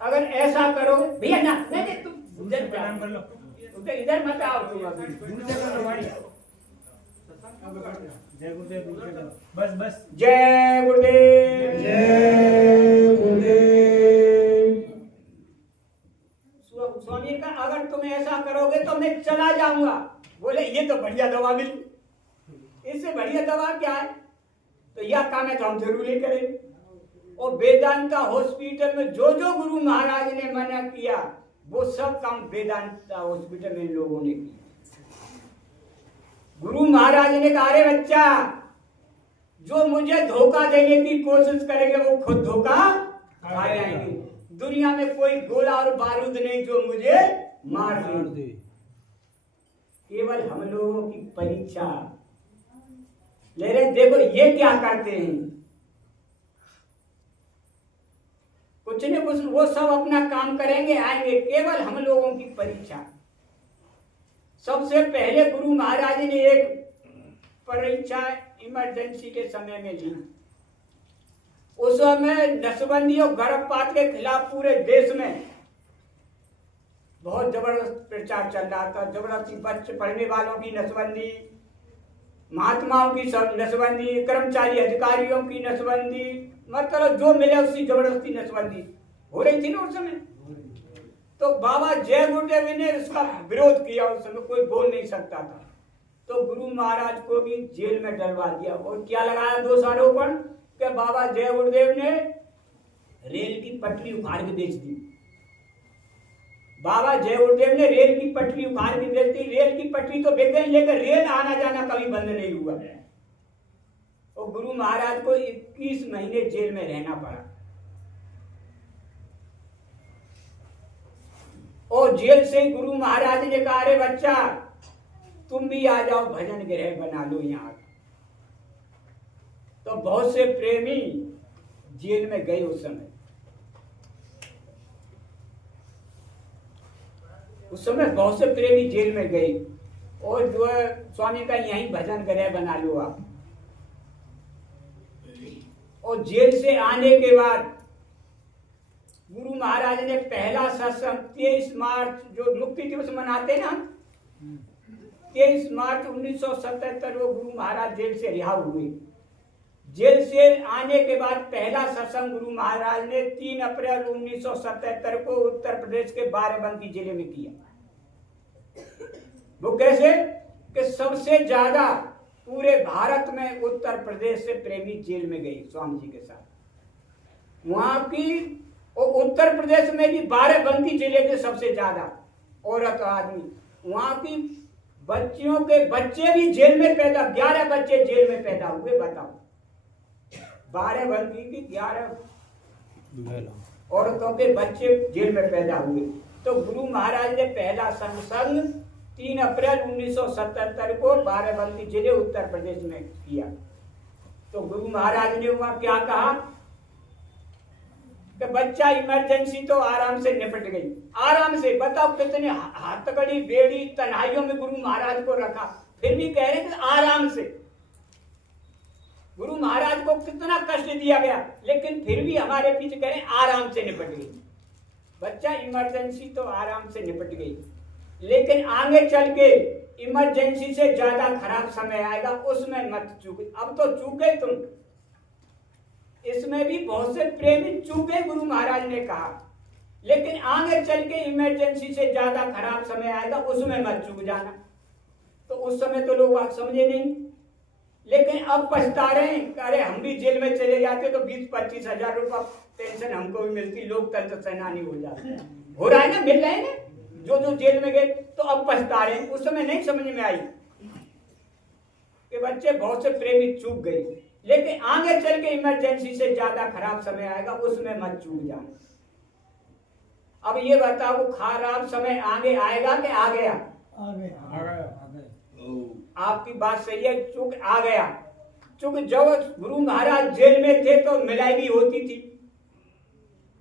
अगर ऐसा करोगे, भैया ना नहीं तुम उधर प्रणाम कर लो, उधर इधर मत आओ, तुम दूर से कर लो भाई। जय गुरुदेव, बस बस, जय गुरुदेव, जय गुरुदेव। स्वामी का अगर तुम ऐसा करोगे तो मैं चला जाऊंगा। बोले ये तो बढ़िया दवा मिली, इससे बढ़िया दवा क्या है? तो यह काम है तो हम जरूर ही करेंगे। और वेदांता हॉस्पिटल में जो जो गुरु महाराज ने मना किया वो सब काम वेदांता हॉस्पिटल में लोगों ने किया। गुरु महाराज ने कहा अरे बच्चा, जो मुझे धोखा देने की कोशिश करेंगे वो खुद धोखा खा जाएंगे। दुनिया में कोई गोला और बारूद नहीं जो मुझे मार दे, केवल हम लोगों की परीक्षा ले रहे। देखो ये क्या करते हैं, कुछ न कुछ वो सब अपना काम करेंगे, आएंगे, केवल हम लोगों की परीक्षा। सबसे पहले गुरु महाराज ने एक परीक्षा इमरजेंसी के समय में ली। उस समय नसबंदी और गर्भपात के खिलाफ पूरे देश में बहुत जबरदस्त प्रचार चल रहा था। जबरदस्ती बच्चे पढ़ने वालों की नसबंदी, महात्माओं की सब नसबंदी, कर्मचारी अधिकारियों की नसबंदी, मतलब जो मिले उसकी जबरदस्ती नसबंदी हो रही थी ना उस समय। तो बाबा जय गुरुदेव ने उसका विरोध किया, उस समय कोई बोल नहीं सकता था। तो गुरु महाराज को भी जेल में डलवा दिया। और क्या लगाया दोष आरोपण कि बाबा जय गुरुदेव ने रेल की पटरी उखाड़ के बेच दी। बाबा जय गुरुदेव ने रेल की पटरी उखाड़ के बेच दी। रेल की पटरी तो बिक गई, लेकिन रेल आना जाना कभी बंद नहीं हुआ। और गुरु महाराज को 21 महीने जेल में रहना पड़ा। और जेल से गुरु महाराज ने कहा अरे बच्चा तुम भी आ जाओ, भजन गृह बना लो यहाँ। तो बहुत से प्रेमी जेल में गए उस समय। उस समय बहुत से प्रेमी जेल में गए और जो है स्वामी का यहीं भजन गृह बना लो आप। और जेल से आने के बाद गुरु महाराज ने पहला सत्संग 23 मार्च जो मुक्ति दिवस मनाते ना, 23 मार्च 1977 वो गुरु महाराज जेल से रिहा हुए। जेल से आने के बाद पहला सत्संग गुरु महाराज ने 3 अप्रैल 1977 को उत्तर प्रदेश के बाराबंकी जिले में किया। वो कैसे कि सबसे ज्यादा पूरे भारत में उत्तर प्रदेश से प्रेमी जेल में गए स्वामी जी के साथ। वहां की और उत्तर प्रदेश में भी बाराबंकी जिले के सबसे ज्यादा औरत और आदमी, वहां की बच्चियों के बच्चे भी जेल में पैदा, 11 बच्चे जेल में पैदा हुए। बताओ, बाराबंकी की 11 औरतों के बच्चे जेल में पैदा हुए। तो गुरु महाराज ने पहला सत्संग 3 अप्रैल 1977 को बाराबंकी जिले उत्तर प्रदेश में किया। तो गुरु महाराज ने वहां क्या कहा कि बच्चा इमरजेंसी तो आराम से निपट गई, आराम से। बताओ कितने हथकड़ी बेड़ी तन्हाइयों में गुरु महाराज को रखा, फिर भी कह रहे थे आराम से। गुरु महाराज को कितना कष्ट दिया गया, लेकिन फिर भी हमारे पीछे कह रहे आराम से निपट गई। बच्चा इमरजेंसी तो आराम से निपट गई, लेकिन आगे चल के इमरजेंसी से ज्यादा खराब समय आएगा, उसमें मत चूके। अब तो चूके तुम, इसमें भी बहुत से प्रेमी चूके गुरु महाराज ने कहा, लेकिन आगे चल के इमरजेंसी से ज्यादा खराब समय आएगा, उसमें मत चूक जाना। तो उस समय तो लोग बात समझे नहीं, लेकिन अब पछता रहे हैं। अरे हम भी जेल में चले जाते तो 20-25 हजार रुपया पेंशन हमको भी मिलती, लोकतंत्र सेनानी हो जाते। हो रहा है ना, मिल रहे हैं ना जो जेल में गए। तो अब पछता रहे हैं, उस समय नहीं समझ में आई कि बच्चे बहुत से प्रेमी चूक गए, लेकिन आगे चल के इमरजेंसी से ज्यादा खराब समय आएगा, उसमें मत चूक जाना। अब ये बताओ, खराब समय आगे आएगा कि आ गया? आपकी बात सही है, चूक आ गया। चूक जब गुरु महाराज जेल में थे तो मिलाई भी होती थी,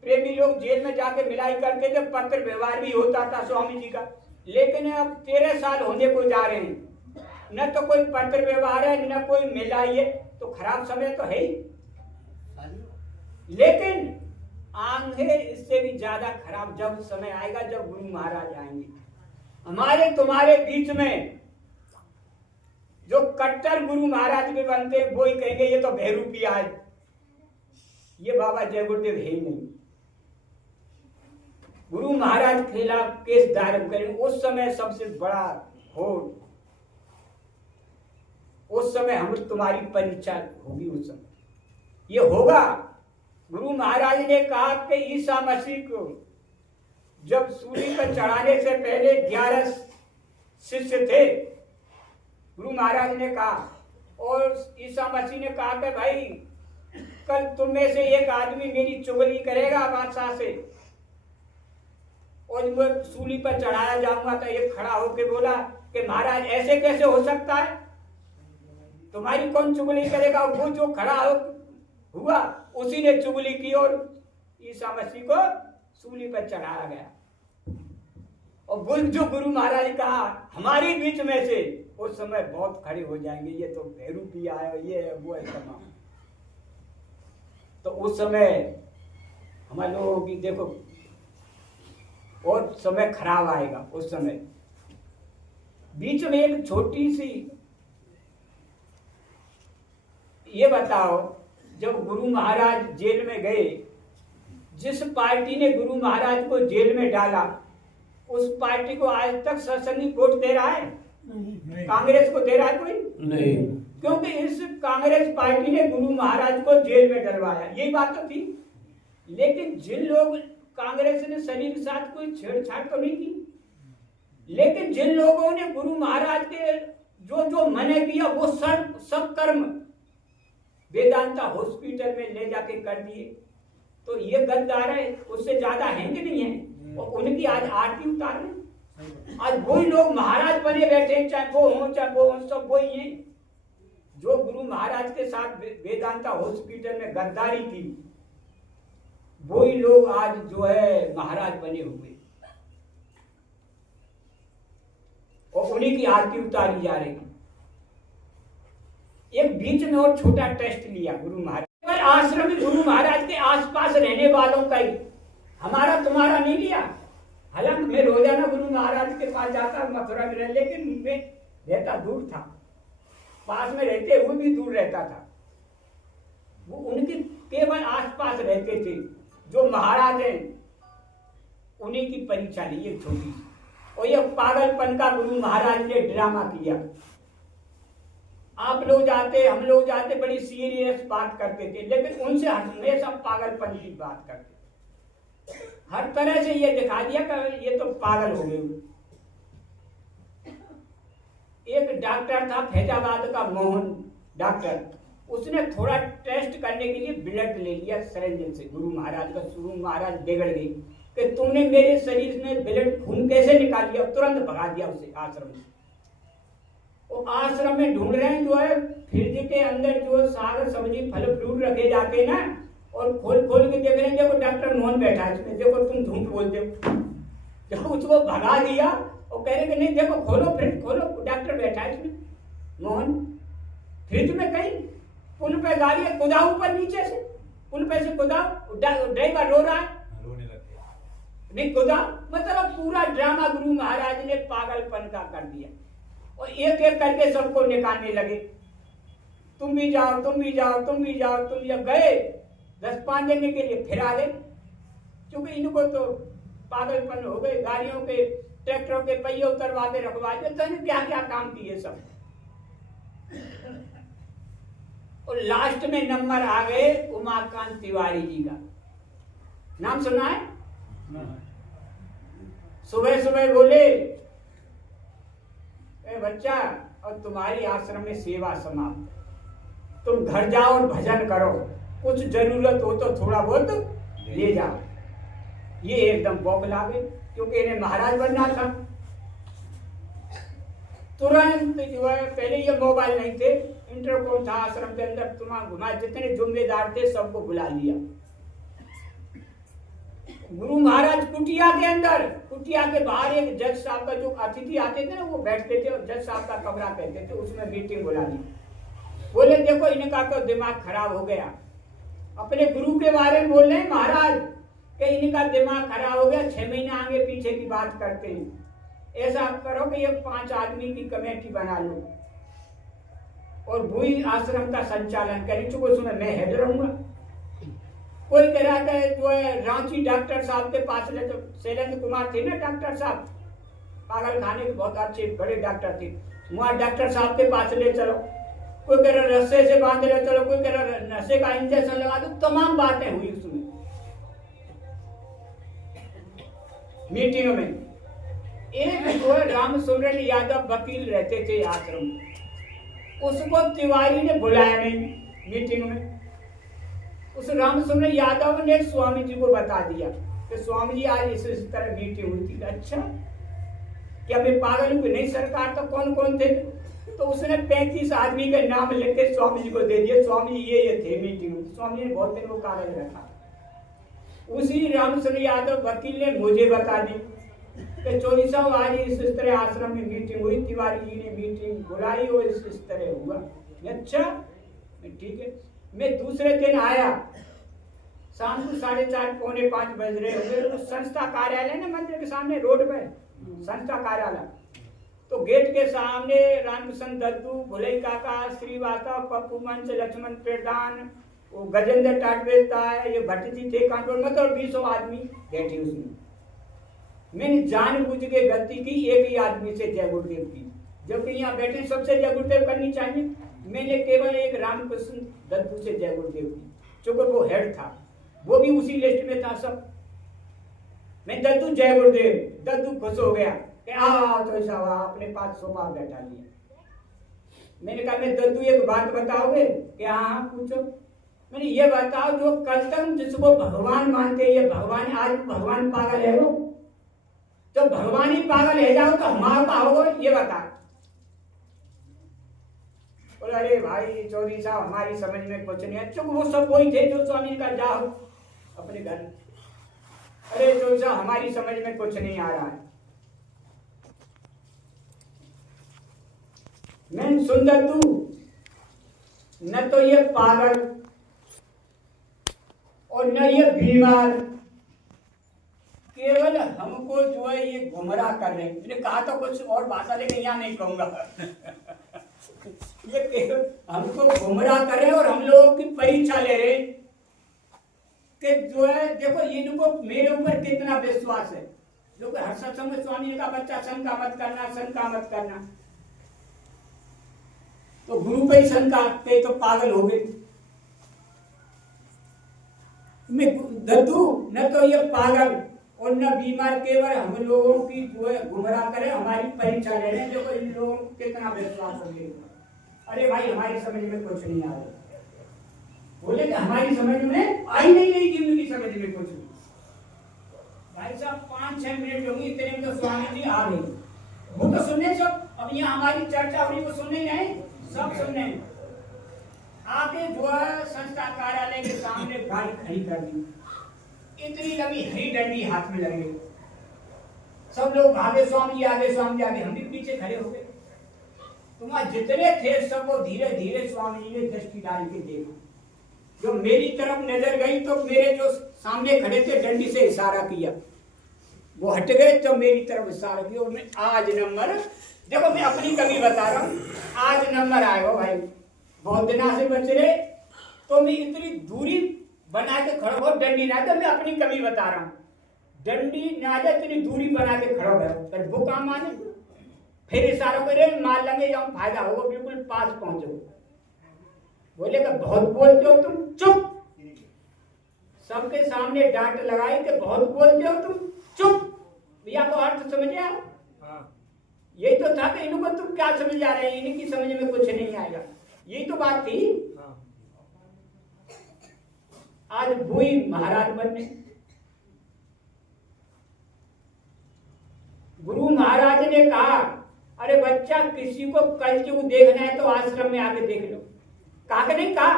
प्रेमी लोग जेल में जाके मिलाई करते थे, पत्र व्यवहार भी होता था स्वामी जी का। लेकिन अब 13 साल होने को जा रहे हैं, न तो कोई पत्र व्यवहार है न कोई मिलाई है, तो खराब समय तो है ही। लेकिन आगे इससे भी ज्यादा खराब जब समय आएगा, जब गुरु महाराज आएंगे हमारे तुम्हारे बीच में। जो कट्टर गुरु महाराज के बनते हैं वो ही कहेंगे ये तो बहरूपिया है, ये बाबा जय गुरुदेव है ही नहीं। गुरु महाराज के खिलाफ केस दायर करें, उस समय सबसे बड़ा हो, उस समय हम तुम्हारी परीक्षा होगी। उस समय ये होगा। गुरु महाराज ने कहा कि ईसा मसीह को जब सूली पर चढ़ाने से पहले 11 शिष्य थे, गुरु महाराज ने कहा, और ईसा मसीह ने कहा कि भाई कल तुम में से एक आदमी मेरी चुगली करेगा बादशाह से, और वो सूली पर चढ़ाया जाऊंगा। तो एक खड़ा होकर बोला कि महाराज ऐसे कैसे हो सकता है, तुम्हारी कौन चुगली करेगा? वो जो खड़ा हुआ उसी ने चुगली की और ईसा मसीह को सूली पर चढ़ाया गया। और वो जो गुरु महाराज ने कहा हमारे बीच में से, उस समय बहुत खड़े हो जाएंगे, ये तो बहरूपिया है, ये है वो है तमाम। तो उस समय हमारे लोगों की देखो और समय खराब आएगा। उस समय बीच में एक छोटी सी ये बताओ, जब गुरु महाराज जेल में गए, जिस पार्टी ने गुरु महाराज को जेल में डाला उस पार्टी को आज तक सत्संगी वोट दे रहा है? कांग्रेस को दे रहा है कोई? नहीं, क्योंकि इस कांग्रेस पार्टी ने गुरु महाराज को जेल में डलवाया, यही बात तो थी। लेकिन जिन लोग कांग्रेस ने शरीर के साथ कोई छेड़छाड़ तो नहीं की, लेकिन जिन लोगों ने गुरु महाराज के जो मना किया वो सब कर्म वेदांता हॉस्पिटल में ले जाके कर दिए। तो ये गद्दार है, उससे ज्यादा है कि नहीं है? और उनकी आज आरती उतार रहे। आज वही लोग महाराज बने बैठे, चाहे वो हो सब वही है जो गुरु महाराज के साथ वेदांता हॉस्पिटल में गद्दारी की। वही लोग आज जो है महाराज बने हुए और उन्हीं की आरती उतारी जा रही। एक बीच में और छोटा टेस्ट लिया गुरु महाराज, पर आश्रम गुरु महाराज के आसपास रहने वालों का ही, हमारा तुम्हारा नहीं लिया। हालांकि मैं रोजाना गुरु महाराज के पास जाता मथुरा में, लेकिन मैं रहता दूर था, पास में रहते हुए भी दूर रहता था। वो उनके केवल आसपास रहते थे। जो महाराज हैं उन्हीं की परीक्षा ली एक छोटी सी, और ये पागलपन का गुरु महाराज ने ड्रामा किया। आप लोग जाते, हम लोग जाते, बड़ी सीरियस बात करते थे, लेकिन उनसे हमेशा पागलपन की बात करते। हर तरह से ये दिखा दिया कि ये तो पागल हो गए। एक डॉक्टर था फैजाबाद का, मोहन डॉक्टर, उसने थोड़ा टेस्ट करने के लिए ब्लड ले लिया सिरिंज से। गुरु महाराज का, गुरु महाराज बिगड़ गई कि तुमने मेरे शरीर में ब्लड खून कैसे निकाल दिया, तुरंत भगा दिया उसे आश्रम से। वो आश्रम में ढूंढ रहे हैं, जो है फ्रिज के अंदर जो साग सब्जी फल फ्रूट रखे जाते हैं ना, और खोल खोल के देख रहे हैं, देखो डॉक्टर मोहन बैठा है इसमें, देखो तुम झूठ बोलते हो। जब उसको भगा दिया और कह रहे कि नहीं देखो, खोलो फ्रिज खोलो, डॉक्टर बैठा है इसमें मोहन। फ्रिज में कहीं पुल पे गाड़ी है, कुदाओ ऊपर नीचे से, पुल पे से कुदाओ, ड्राइवर रो रहा है, नहीं कुदा। मतलब पूरा ड्रामा गुरु महाराज ने पागलपन का कर दिया, और एक एक करके सबको निकालने लगे। तुम भी जाओ, तुम भी जाओ, तुम भी जाओ, तुम जब गए 10-5 दिन के लिए फिर आ गए, क्योंकि इनको तो पागलपन हो गए। गाड़ियों के, ट्रैक्टरों के पहिए उतरवा के रखवा दिए, तो क्या क्या काम किए सब। और लास्ट में नंबर आ गए उमाकांत तिवारी जी का, नाम सुना है? सुबह सुबह बोले, ए बच्चा, और तुम्हारी आश्रम में सेवा समाप्त, तुम घर जाओ और भजन करो, कुछ जरूरत हो तो थोड़ा बहुत ले जाओ। ये एकदम बौखला गए, क्योंकि इन्हें महाराज बनना था। तुरंत जो है, पहले ये मोबाइल नहीं थे, इंटरकॉम था आश्रम के अंदर, तुम्हारा घुमा, जितने जिम्मेदार थे सबको बुला लिया। गुरु महाराज कुटिया के अंदर, कुटिया के बाहर एक जज साहब का, जो अतिथि आते थे ना वो बैठते थे, और जज साहब का कमरा कहते थे, उसमें मीटिंग बुला ली। बोले देखो इनका तो दिमाग खराब हो गया, अपने गुरु के बारे में बोल रहे हैं महाराज कि इनका दिमाग खराब हो गया, 6 महीना आगे पीछे की बात करते हैं। ऐसा करो कि ये 5 आदमी की कमेटी बना लो और वही आश्रम का संचालन करें, चूंकि उसमें मैं हेड रहूंगा। कोई कह रहा था जो है रांची डॉक्टर साहब के पास ले, तो शैलेंद्र कुमार थे ना डॉक्टर साहब, पागल खाने के बहुत अच्छे बड़े डॉक्टर थे, वहां डॉक्टर साहब के पास ले चलो। कोई कह रहा रस्से से बांध ले चलो, कोई कह रहा नशे का इंजेक्शन लगा दो। तमाम बातें हुई उसमें मीटिंग में। एक जो है राम सुमरन यादव वकील रहते थे आश्रम में, उसको तिवारी ने बुलाया नहीं मीटिंग में। उस राम सुमरन यादव ने स्वामी जी को बता दिया कि स्वामी जी आज इस तरह मीटिंग हुई थी। अच्छा, क्या मैं पागल हूँ? नहीं, सरकार तो कौन कौन थे? तो उसने 35 आदमी के नाम लिख के स्वामी जी को दे दिए, स्वामी जी ये थे मीटिंग में। स्वामी जी ने बहुत दिन वो कागज रखा। उसी रामचंद्र यादव वकील ने मुझे बता दी कि चौधरी साहब आज इस तरह आश्रम में मीटिंग हुई, तिवारी जी ने मीटिंग बुलाई और इस तरह हुआ। अच्छा, ठीक है। मैं दूसरे दिन आया, शाम को 4:30 पौने 5 बज रहे होंगे। संस्था कार्यालय ना मंदिर के सामने रोड पे संस्था कार्यालय, तो गेट के सामने रामकिशन दद्दू, भुलई काका, श्रीवास्तव, पप्पू मंच, लक्ष्मण प्रधान, वो गजेंद्र टाट बेचता है, ये भट्ट जी थे कांटोर, मतलब 20 आदमी बैठे उसमें। मैंने जानबूझ के गलती की, एक ही आदमी से जय गुरुदेव की, जबकि यहाँ बैठे सबसे जय गुरुदेव करनी चाहिए। मैंने केवल एक रामकृष्ण दद्दू से जय गुरुदेव की, चूंकि वो हेड था, वो भी उसी लिस्ट में था सब। मैं दद्दू जय गुरुदेव, दद्दू खुश हो गया कि तो ऐसा हुआ, अपने पास सोफा बैठा लिया। मैंने कहा मैं दद्दू एक बात बताओगे? कि हाँ पूछो। मैंने ये बताओ, जो कल तक जिसको भगवान मानते ये भगवान, आज भगवान पागल है वो? जब भगवान ही पागल है जाओ तो हमारा का होगा, ये बता। बोला अरे भाई चौधरी साहब हमारी समझ में कुछ नहीं है। चुप, वो सब वही थे जो स्वामी का जाओ अपने घर। अरे चौधरी साहब हमारी समझ में कुछ नहीं आ रहा है। मैं सुंदर तू न तो ये पागल और न ये बीमार, केवल हमको जो है ये गुमराह कर रहे हैं। मैंने कहा था कुछ और भाषा, लेकिन यहाँ नहीं कहूंगा। ये केवल हमको गुमराह कर रहे हैं और हम लोगों की परीक्षा ले रहे हैं कि जो है देखो इनको मेरे ऊपर कितना विश्वास है। जो हर सत्संग में स्वामी जी का बच्चा शंका मत करना, शंका मत करना, तो गुरु पे ही शंका के तो पागल हो गए। मैं दद्दू न तो ये पागल और न बीमार, केवल हम लोगों की जो है गुमराह करे, हमारी परीक्षा ले रहे हैं। देखो इन लोगों को कितना विश्वास हो गया। अरे भाई हमारी समझ में कुछ नहीं आ रहा। बोले कि हमारी समझ में आई नहीं कि उनकी समझ में कुछ नहीं। भाई साहब 5-6 मिनट होंगे, इतने में तो स्वामी जी आ गए। वो तो सुनने सब, अब यहाँ हमारी चर्चा हो रही, वो सुनने नहीं, सब सुनने आके जो है संस्था कार्यालय के सामने गाड़ी खड़ी कर दी। इतनी लंबी हरी डंडी हाथ में लगे, सब लोग भागे, स्वामी जी आगे, स्वामी जी आगे, हम भी पीछे खड़े हो गए। तुम्हारे जितने थे सबको धीरे धीरे स्वामी जी ने दृष्टि डाल के देखा। जो मेरी तरफ नजर गई तो मेरे जो सामने खड़े थे डंडी से इशारा किया, वो हट गए तो मेरी तरफ इशारा किया। और मैं आज नंबर, देखो मैं अपनी कमी बता रहा हूँ, आज नंबर आएगा भाई। बहुत दिनों से बच रहे तो मैं इतनी दूरी बना के खड़ा हो, डंडी ना तो मैं अपनी कमी बता रहा हूँ। डंडी ना जाए इतनी दूरी बना के खड़ा हो, वो काम आने फिर इशारा करे मार लेंगे, यहाँ फायदा होगा, बिल्कुल पास पहुंचो। बोले कि बहुत बोलते हो तुम, चुप। सबके सामने डांट लगाई कि बहुत बोलते हो तुम, चुप। भैया को अर्थ समझ आया? यही तो था कि इनको तुम क्या समझ जा रहे हैं, इनकी समझ में कुछ नहीं आएगा, यही तो बात थी। आज वही महाराज बने। गुरु महाराज ने कहा, अरे बच्चा किसी को कलयुग देखना है तो आश्रम में आके देख लो। कहा कि नहीं कहा?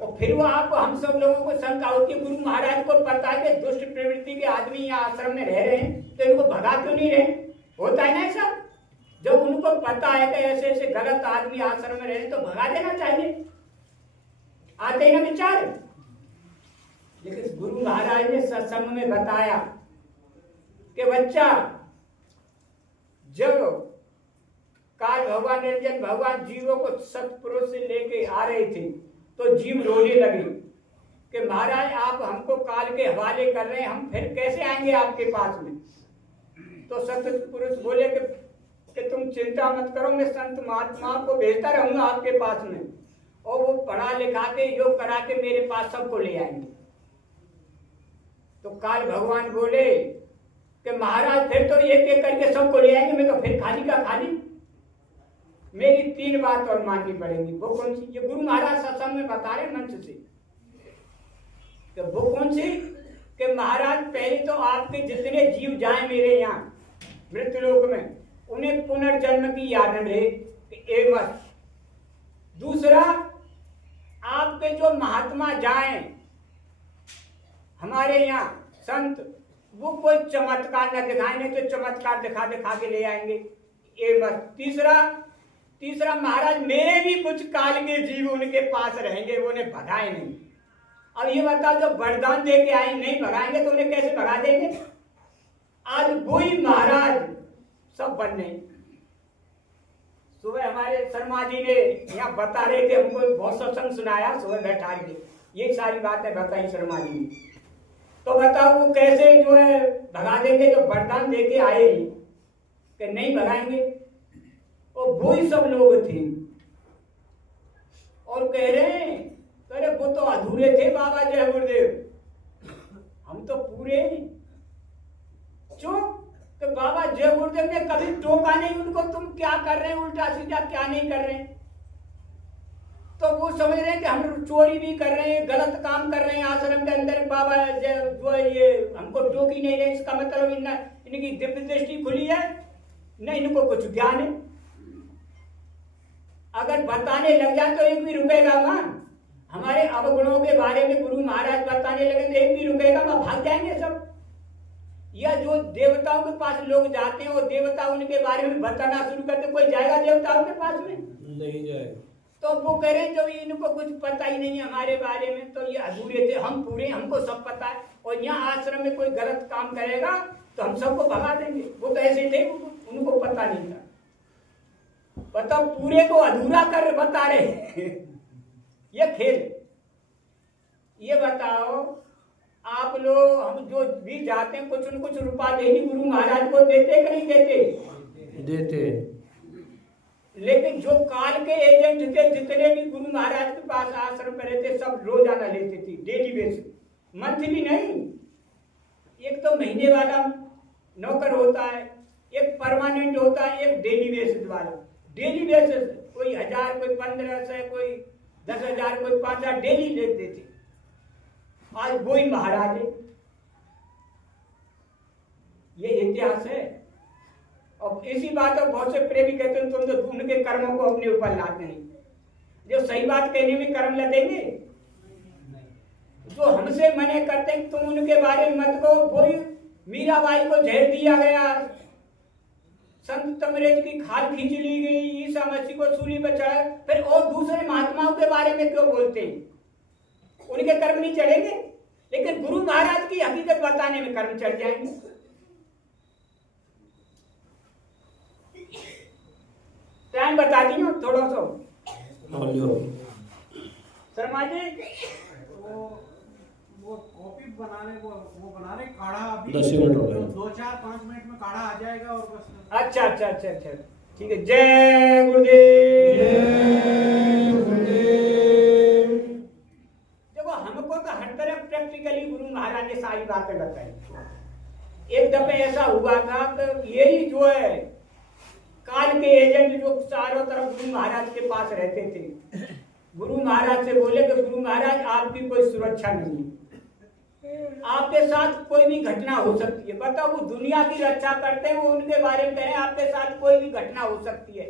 और फिर वो आप हम सब लोगों को शंका होती है, गुरु महाराज को पता है कि दुष्ट प्रवृत्ति के आदमी यहाँ आश्रम में रह रहे हैं तो इनको भगा क्यों नहीं रहे? होता है ना ऐसा? जब उनको पता है कि ऐसे ऐसे गलत आदमी आश्रम में रह रहे तो भगा देना चाहिए, आते ही ना विचार। लेकिन गुरु महाराज ने सत्संग में बताया कि बच्चा, जब काल भगवान निरंजन भगवान जीवों को सतपुरुष से लेके आ रहे थे तो जीव रोने लगे कि महाराज आप हमको काल के हवाले कर रहे हैं, हम फिर कैसे आएंगे आपके पास में? तो सतपुरुष बोले कि तुम चिंता मत करो, मैं संत महात्माओं को भेजता रहूंगा आपके पास में, और वो पढ़ा लिखा के योग करा के मेरे पास सबको ले आएंगे। तो काल भगवान बोले कि महाराज फिर तो एक एक करके सबको ले आएंगे, मैं तो फिर खाली का खाली। मेरी 3 बात और माननी पड़ेगी। वो कौन सी? ये गुरु महाराज सत्संग में बता रहे मंच से कि वो कौन सी? कि महाराज पहले तो आपके जितने जीव जाए मेरे यहाँ मृत्युलोक में, उन्हें पुनर्जन्म की याद रहे एक बार। दूसरा, आपके जो महात्मा जाए हमारे यहाँ संत, वो कोई चमत्कार न दिखाए, नहीं तो चमत्कार दिखा दिखा के ले आएंगे, ये मत। तीसरा महाराज मेरे भी कुछ काल के जीव उनके पास रहेंगे, वो उन्हें भगाए नहीं। अब ये बताओ, जो वरदान दे के आए नहीं भगाएंगे तो उन्हें कैसे भगा देंगे? आज वही महाराज सब बनने। सुबह हमारे शर्मा जी ने यहाँ बता रहे थे, हमको बहुत सत्संग सुनाया, सुबह बैठा के ये सारी बातें बताई शर्मा जी ने। तो बताओ वो कैसे जो है भगा देंगे, जो वरदान दे के आए कि नहीं भगाएंगे? और वो ही सब लोग थे और कह रहे हैं, अरे वो तो अधूरे थे बाबा जय गुरुदेव, हम तो पूरे हैं। चुप। तो बाबा जय गुरुदेव ने कभी टोका नहीं उनको, तुम क्या कर रहे हैं, उल्टा सीधा क्या नहीं कर रहे हैं। तो वो समझ रहे हैं कि हम चोरी भी कर रहे हैं, गलत काम कर रहे हैं आश्रम के अंदर। बाबा जो ये हमको टोक ही नहीं रहे, इसका मतलब इनकी दिव्य दृष्टि खुली है, न इनको कुछ ज्ञान है। अगर बताने लग जाए तो एक भी रुकेगा वहां। हमारे अवगुणों के बारे में गुरु महाराज बताने लगे तो एक भी रुकेगा, वहां भाग जाएंगे सब। या जो देवताओं के पास लोग जाते हैं और देवता उनके बारे में बताना शुरू करते, कोई जाएगा देवताओं के पास में? नहीं जाएगा। तो वो कह रहे जब इनको कुछ पता ही नहीं है हमारे बारे में, तो ये अधूरे थे, हम पूरे, हमको सब पता है। और यहाँ आश्रम में कोई गलत काम करेगा तो हम सबको भगा देंगे। वो तो ऐसे थे, उनको पता नहीं था। बताओ, पूरे को अधूरा कर बता रहे ये खेल। ये बताओ, आप लोग, हम जो भी जाते हैं कुछ न कुछ रुपया डेली गुरु महाराज को देते कि नहीं देते? देते। लेकिन जो काल के एजेंट थे, जितने भी गुरु महाराज के पास आश्रम पर रहते, सब रोजाना लेते थे, डेली बेसिस, मंथली नहीं। एक तो महीने वाला नौकर होता है, एक परमानेंट होता है, एक डेली बेसिस वाला। डेली बेसिस कोई 1000, कोई 1500, कोई 10,000, कोई 5,000 डेली लेते थे। आज वही महाराज है। ये इतिहास है। और इसी बात पर बहुत से प्रेमी कहते हैं तुम तो उनके कर्मों को अपने ऊपर लाते हैं। जो सही बात कहने में कर्म लदेंगे, जो हमसे मने करते हैं तुम उनके बारे में मत कहो। वही मीराबाई को जहर दिया गया, संत तमरेज की खाल खींच ली गई, ईसा मसीह को सूली पर चढ़ाया, फिर और दूसरे महात्माओं के बारे में क्यों बोलते हैं? उनके कर्म नहीं चढ़ेंगे, लेकिन गुरु महाराज की हकीकत बताने में कर्म चढ़ जाएंगे। टाइम बता दी हूँ थोड़ा सा शर्मा जी। वो कॉपी बनाने को वो बना रहे काढ़ा, अभी 10 मिनट हो गए। 2-4-5 मिनट में काढ़ा आ जाएगा और बस। अच्छा अच्छा अच्छा अच्छा, ठीक है। जय गुरुदेव। देखो, हमको तो हर तरफ प्रैक्टिकली गुरु महाराज ने सारी बातें बताई। एक दफे ऐसा हुआ था कि यही जो है काल के एजेंट जो चारों तरफ गुरु महाराज के पास रहते थे, गुरु महाराज से बोले कि गुरु महाराज आपकी कोई सुरक्षा नहीं है, आपके साथ कोई भी घटना हो सकती है। बताओ, वो दुनिया की रक्षा करते हैं, वो उनके बारे में कहें आपके साथ कोई भी घटना हो सकती है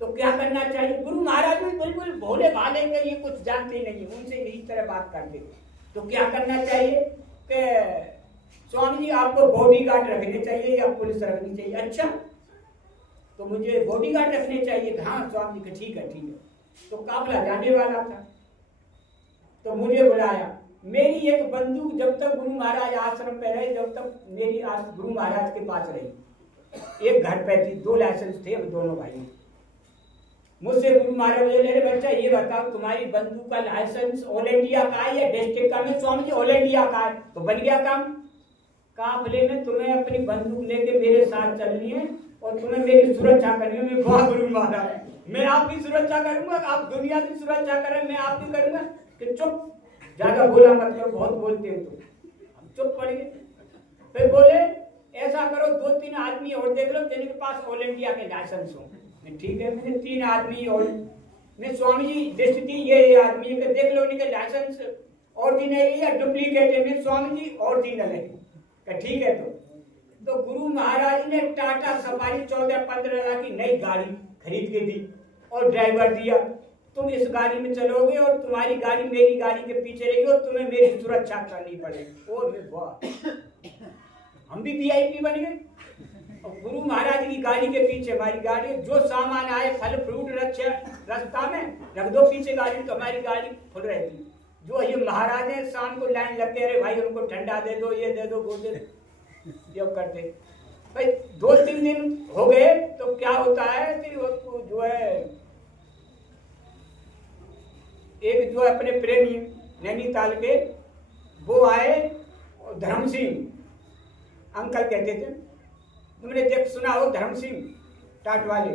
तो क्या करना चाहिए? गुरु महाराज भी बिल्कुल भोले भाले के, ये कुछ जानते नहीं, उनसे यही तरह बात करते। तो क्या करना चाहिए कि स्वामी जी आपको बॉडीगार्ड रखने चाहिए या पुलिस रखनी चाहिए? अच्छा, तो मुझे बॉडीगार्ड रखने चाहिए। हाँ स्वामी जी, ठीक है ठीक है। तो काफिला जाने वाला था, तो मुझे बुलाया। मेरी एक बंदूक जब तक गुरु महाराज आश्रम पे रहे, जब तक मेरी गुरु महाराज के पास रही, एक घर पे थी, 2 लाइसेंस थे, हम दोनों भाई। मुझसे गुरु महाराज बोले, अरे बच्चा ये बताओ तुम्हारी बंदूक का लाइसेंस ऑल इंडिया का है या डिस्ट्रिक्ट का? मैं स्वामी जी ऑल इंडिया का है। तो बन गया काम। काफिले में तुम्हें अपनी बंदूक लेके मेरे साथ चलनी है और तुम्हें मेरी सुरक्षा करनी है। मैं वाह गुरु महाराज, मैं आपकी सुरक्षा करूंगा, आप दुनिया की सुरक्षा करें, मैं आपकी करूंगा। कि चुप, ज्यादा बोला मत करो, बहुत बोलते हो तुम। हम चुप पड़ गए। फिर बोले ऐसा करो, 2-3 आदमी और देख लो जिनके पास ऑल इंडिया के लाइसेंस हो। ठीक है, मैंने 3 आदमी और मैं स्वामी जी दृष्टि दी, ये आदमी के देख लो, उनके लाइसेंस ओरिजिनल या डुप्लीकेट है। मैं स्वामी जी ओरिजिनल है। ठीक है। तो गुरु महाराज ने टाटा सफारी 14-15 लाख की नई गाड़ी खरीद के दी और ड्राइवर दिया, तुम इस गाड़ी में चलोगे और तुम्हारी गाड़ी मेरी गाड़ी के पीछे रहेगी और तुम्हें मेरी सुरक्षा करनी पड़ेगी। और वाह, हम भी वीआईपी बन गए। और गुरु महाराज की गाड़ी के पीछे हमारी गाड़ी, जो सामान आए फल फ्रूट रखे रास्ता में रख दो पीछे गाड़ी, तो हमारी गाड़ी खुल रहती। जो ये महाराज है शाम को लाइन लग के, अरे भाई उनको ठंडा दे दो, ये दे दो, वो दे दो, जो करते भाई। 2-3 दिन हो गए तो क्या होता है कि जो है एक जो अपने प्रेमी नैनीताल के वो आए, धर्म सिंह अंकल कहते थे, तुमने देख सुना हो धर्म सिंह टाट वाले।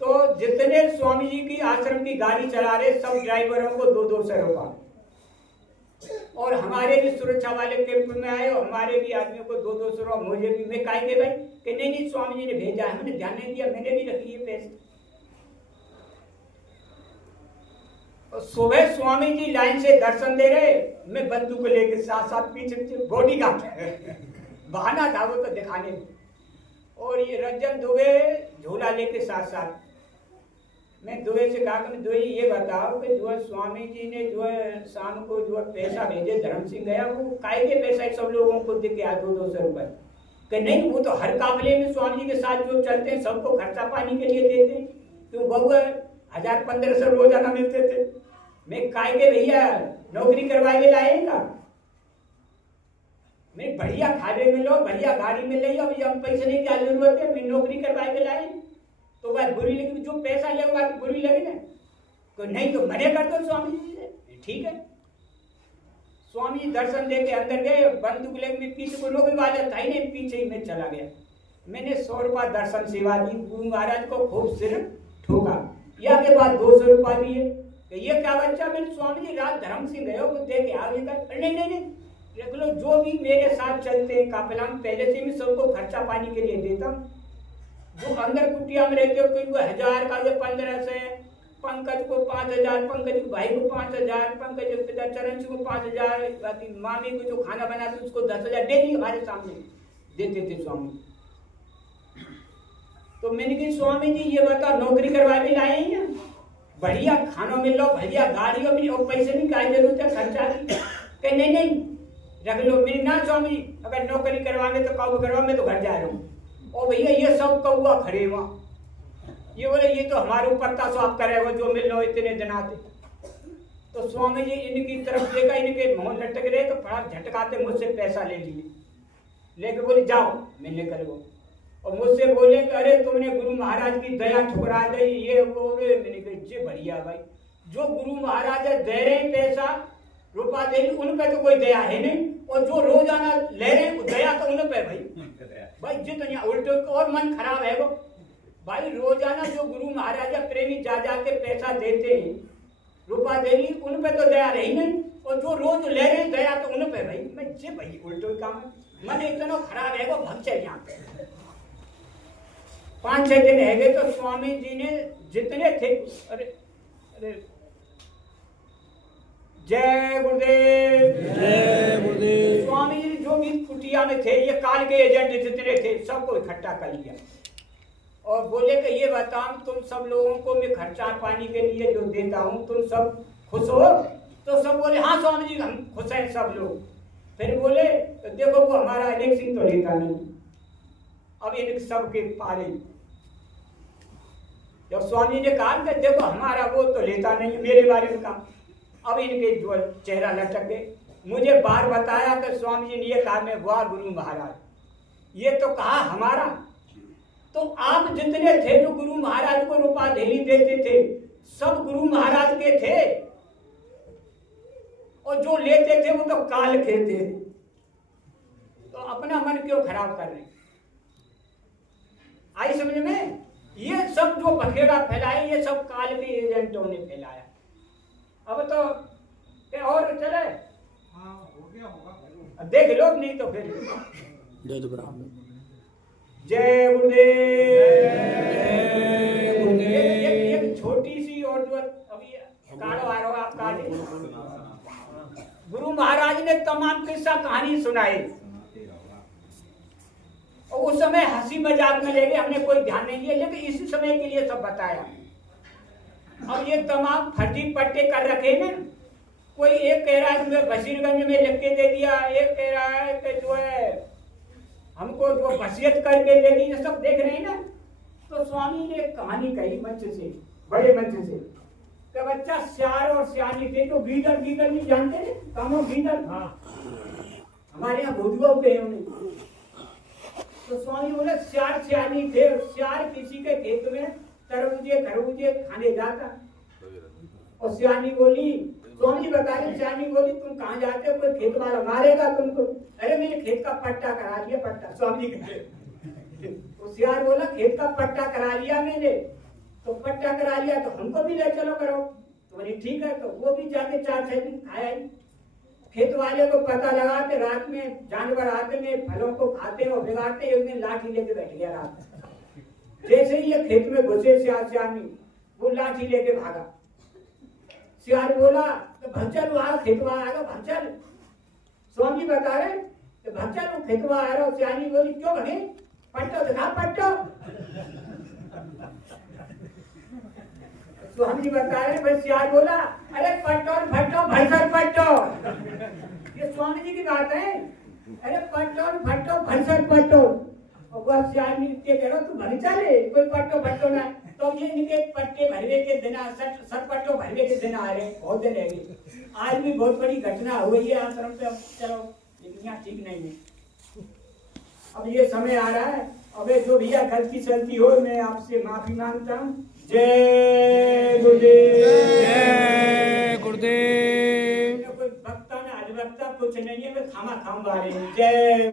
तो जितने स्वामी जी की आश्रम की गाड़ी चला रहे सब ड्राइवरों को 200 रुपया, और हमारे भी सुरक्षा वाले कैंप में आए और हमारे भी आदमियों को 200 रुपया, मुझे भी। मैं कहेंगे भाई कि नहीं स्वामी जी ने भेजा है, हमने ध्यान नहीं दिया, मैंने भी रख लिए पैसे। सुबह स्वामी जी लाइन से दर्शन दे रहे, मैं बंदूक लेके साथ पीछे बॉडीगार्ड बहाना था वो तो दिखाने में। और ये रंजन दुबे झोला लेके साथ। मैं दुबे से कहा कि दुबे ये बताओ कि जो है स्वामी जी ने जो है शाम को जो है पैसा भेजे, धर्म सिंह गया, वो काय के पैसा सब लोगों को दे के 200 रुपए? कि नहीं, वो तो हर काफिले में स्वामी जी के साथ जो चलते हैं सबको खर्चा पानी के लिए देते हैं, तो बहु 1000-1500 रोजाना मिलते थे। मैं काय के भैया नौकरी करवाए लाएगा? मैं बढ़िया खाने में लो, बढ़िया गाड़ी में ले जाओ, हम पैसे नहीं क्या जरूरत है, मैं नौकरी करवाए के लाई तो बात बुरी लगी, जो पैसा लेगा बात बुरी लगी ना, तो नहीं तो मरे कर दो स्वामी जी से, ठीक है। स्वामी जी दर्शन दे के अंदर गए, बंदूक लेके मैं पीछे को नौकरी वाला था ही नहीं, पीछे ही मैं चला गया। मैंने 100 रुपया दर्शन सेवा दी, गुरु महाराज को खूब सिर ठोका, या के बाद 200 रुपया दिए। तो ये क्या बच्चा, मैंने स्वामी जी रात धर्म सिंह गए वो दे के आगे कर, नहीं देख लो, जो भी मेरे साथ चलते हैं काफिला में पहले से मैं सबको खर्चा पानी के लिए देता हूँ। जो अंदर कुटिया में रहते हो, कोई को 1000 का, 1500, पंकज को 5000, पंकज के भाई को 5000, पंकज के पिता चरण को 5000, बाकी मामी को जो खाना बनाते उसको 10,000 डेली हमारे सामने देते थे स्वामी। तो मैंने कहा स्वामी जी ये बताओ, नौकरी करवा भी लाए हैं, बढ़िया खानों में लो, बढ़िया गाड़ियों में, और पैसे नहीं क्या जरूरत है खर्चा की, कहीं नहीं रख लो। मेरी ना स्वामी, अगर नौकरी करवाने तो कब करवा, मैं तो घर जा रहा हूँ। और भैया ये सब कौआ खड़े वहाँ, ये बोले ये तो हमारे ऊपर था, सो आप करेगा जो मिल लो इतने दिन आते। तो स्वामी जी इनकी तरफ देखा, इनके मोहन लटक रहे तो फटाक झटकाते मुझसे पैसा ले लिए, लेके बोले जाओ मैं निकल गो। और मुझसे बोले कि अरे तुमने गुरु महाराज की दया ठुकरा दी, ये बोले। मैंने कहा जी बढ़िया भाई, जो गुरु महाराज दे रहे पैसा रुपया दे रही, उन पे तो कोई दया है नहीं, और जो रोजाना ले रहे दया तो उन पे भाई जितने उल्टे और मन खराब है वो भाई। रोजाना जो गुरु महाराज प्रेमी जा के पैसा देते हैं, रुपया दे रही, उन पे तो दया रही नहीं, और जो रोज ले रहे दया तो उन पे भाई। मैं जी भाई उल्टो काम है, मन इतना खराब है वो, भग चल यहाँ पे। 5-6 दिन है गए तो स्वामी जी ने जितने थे, अरे जय गुरुदेव, जय गुरुदेव। स्वामी जी जो भी कुटिया में थे, ये काल के एजेंट जितने थे सबको इकट्ठा कर लिया और बोले कि ये बताओ तुम सब लोगों को मैं खर्चा पानी के लिए जो देता हूँ, तुम सब खुश हो? तो सब बोले हाँ स्वामी जी हम खुश हैं सब लोग। फिर बोले तो देखो वो हमारा अनेक सिंह तो लेता नहीं, अब इन सबके पारे। जब स्वामी ने कहा कि देखो हमारा वो तो लेता नहीं मेरे बारे में कहा, अब इनके जो चेहरा लटक गए। मुझे बार बताया कि स्वामी जी ने ये कहा, मैं वाह गुरु महाराज, ये तो कहा हमारा। तो आप जितने थे जो गुरु महाराज को रुपया धेली देते थे, सब गुरु महाराज के थे, और जो लेते थे वो तो काल के थे। तो अपना मन क्यों खराब कर रहे हैं? आई समझ में? ये सब जो बखेड़ा फैलाए ये सब काल के एजेंटों ने फैलाया। अब तो और चले, हाँ हो गया होगा, अब देख लो, नहीं तो फिर जय गुरुदेव, जय गुरुदेव। एक छोटी सी और जो अभी काढ़ो आ रहा आप काढ़े, गुरु महाराज ने तमाम किस्सा कहानी सुनाई और उस समय हंसी मजाक में ले गए, हमने कोई ध्यान नहीं दिया, लेकिन इसी समय के लिए सब बताया। अब ये तमाम फर्जी पट्टे कर रखे ना, कोई एक कह रहा है मैं बशीरगंज में लिख के दे दिया, एक कह रहा है कि जो है हमको जो वसीयत करके दे दी, ये सब देख रहे हैं ना। तो स्वामी ने कहानी कही मंच से, बड़े मंच से, कि बच्चा श्यार और श्यानी थे, तो गीदड़ नहीं जानते थे, कामों गीदड़, हाँ हमारे यहाँ भुजुआ पे उन्हें। तो स्वामी बोले श्यार श्यानी थे, श्यार किसी के खेत में तरबूजे खरबूजे खाने जाता, और श्यानी बोली, स्वामी बताए, श्यानी बोली तुम कहाँ जाते हो, कोई खेत वाला मारेगा तुमको? अरे मेरे खेत का पट्टा करा दिया, पट्टा। स्वामी तो श्यार बोला खेत का पट्टा करा लिया मैंने, तो पट्टा करा लिया तो हमको भी ले चलो करो। तो बोली ठीक है। तो वो भी जाके 4-6 दिन खाया ही। खेत वाले को पता लगा कि रात में जानवर आते में फलों को खाते और बिगाड़ते, एक दिन लाठी लेके बैठ गया रात। जैसे ही ये खेत में घुसे श्यानी, वो लाठी लेके भागा। श्यार बोला तो भंचल वहां खेतवा आएगा, भंचल। स्वामी बता रहे तो भंचल वो खेतवा आ रहा। श्यानी बोली क्यों भगे? पट्टो दिखा, पट्टो। स्वामी बता रहे, भाई श्यार बोला अरे पट्टो फट्टो भरसर पट्टो। ये स्वामी जी की बात है। अरे पट्टो फट्टो भरसर पट्टो। और वह श्यानी के कह रहा तू भरी चले, कोई पट्टो फट्टो ना। तो ये इनके पट्टे भरवे के दिन, सर पट्टो भरवे के दिन आ रहे, बहुत दिन रहेंगे। आज भी बहुत बड़ी घटना हुई है आश्रम पे। चलो लेकिन यहाँ ठीक नहीं है। अब ये समय आ रहा है, अबे जो भैया गलती सलती हो मैं आपसे माफी मांगता हूँ। जय गुरुदेव। जय गुरुदेव। कोई वक्ता ना अधिवक्ता कुछ नहीं है, मैं खामा खाम वाले। जय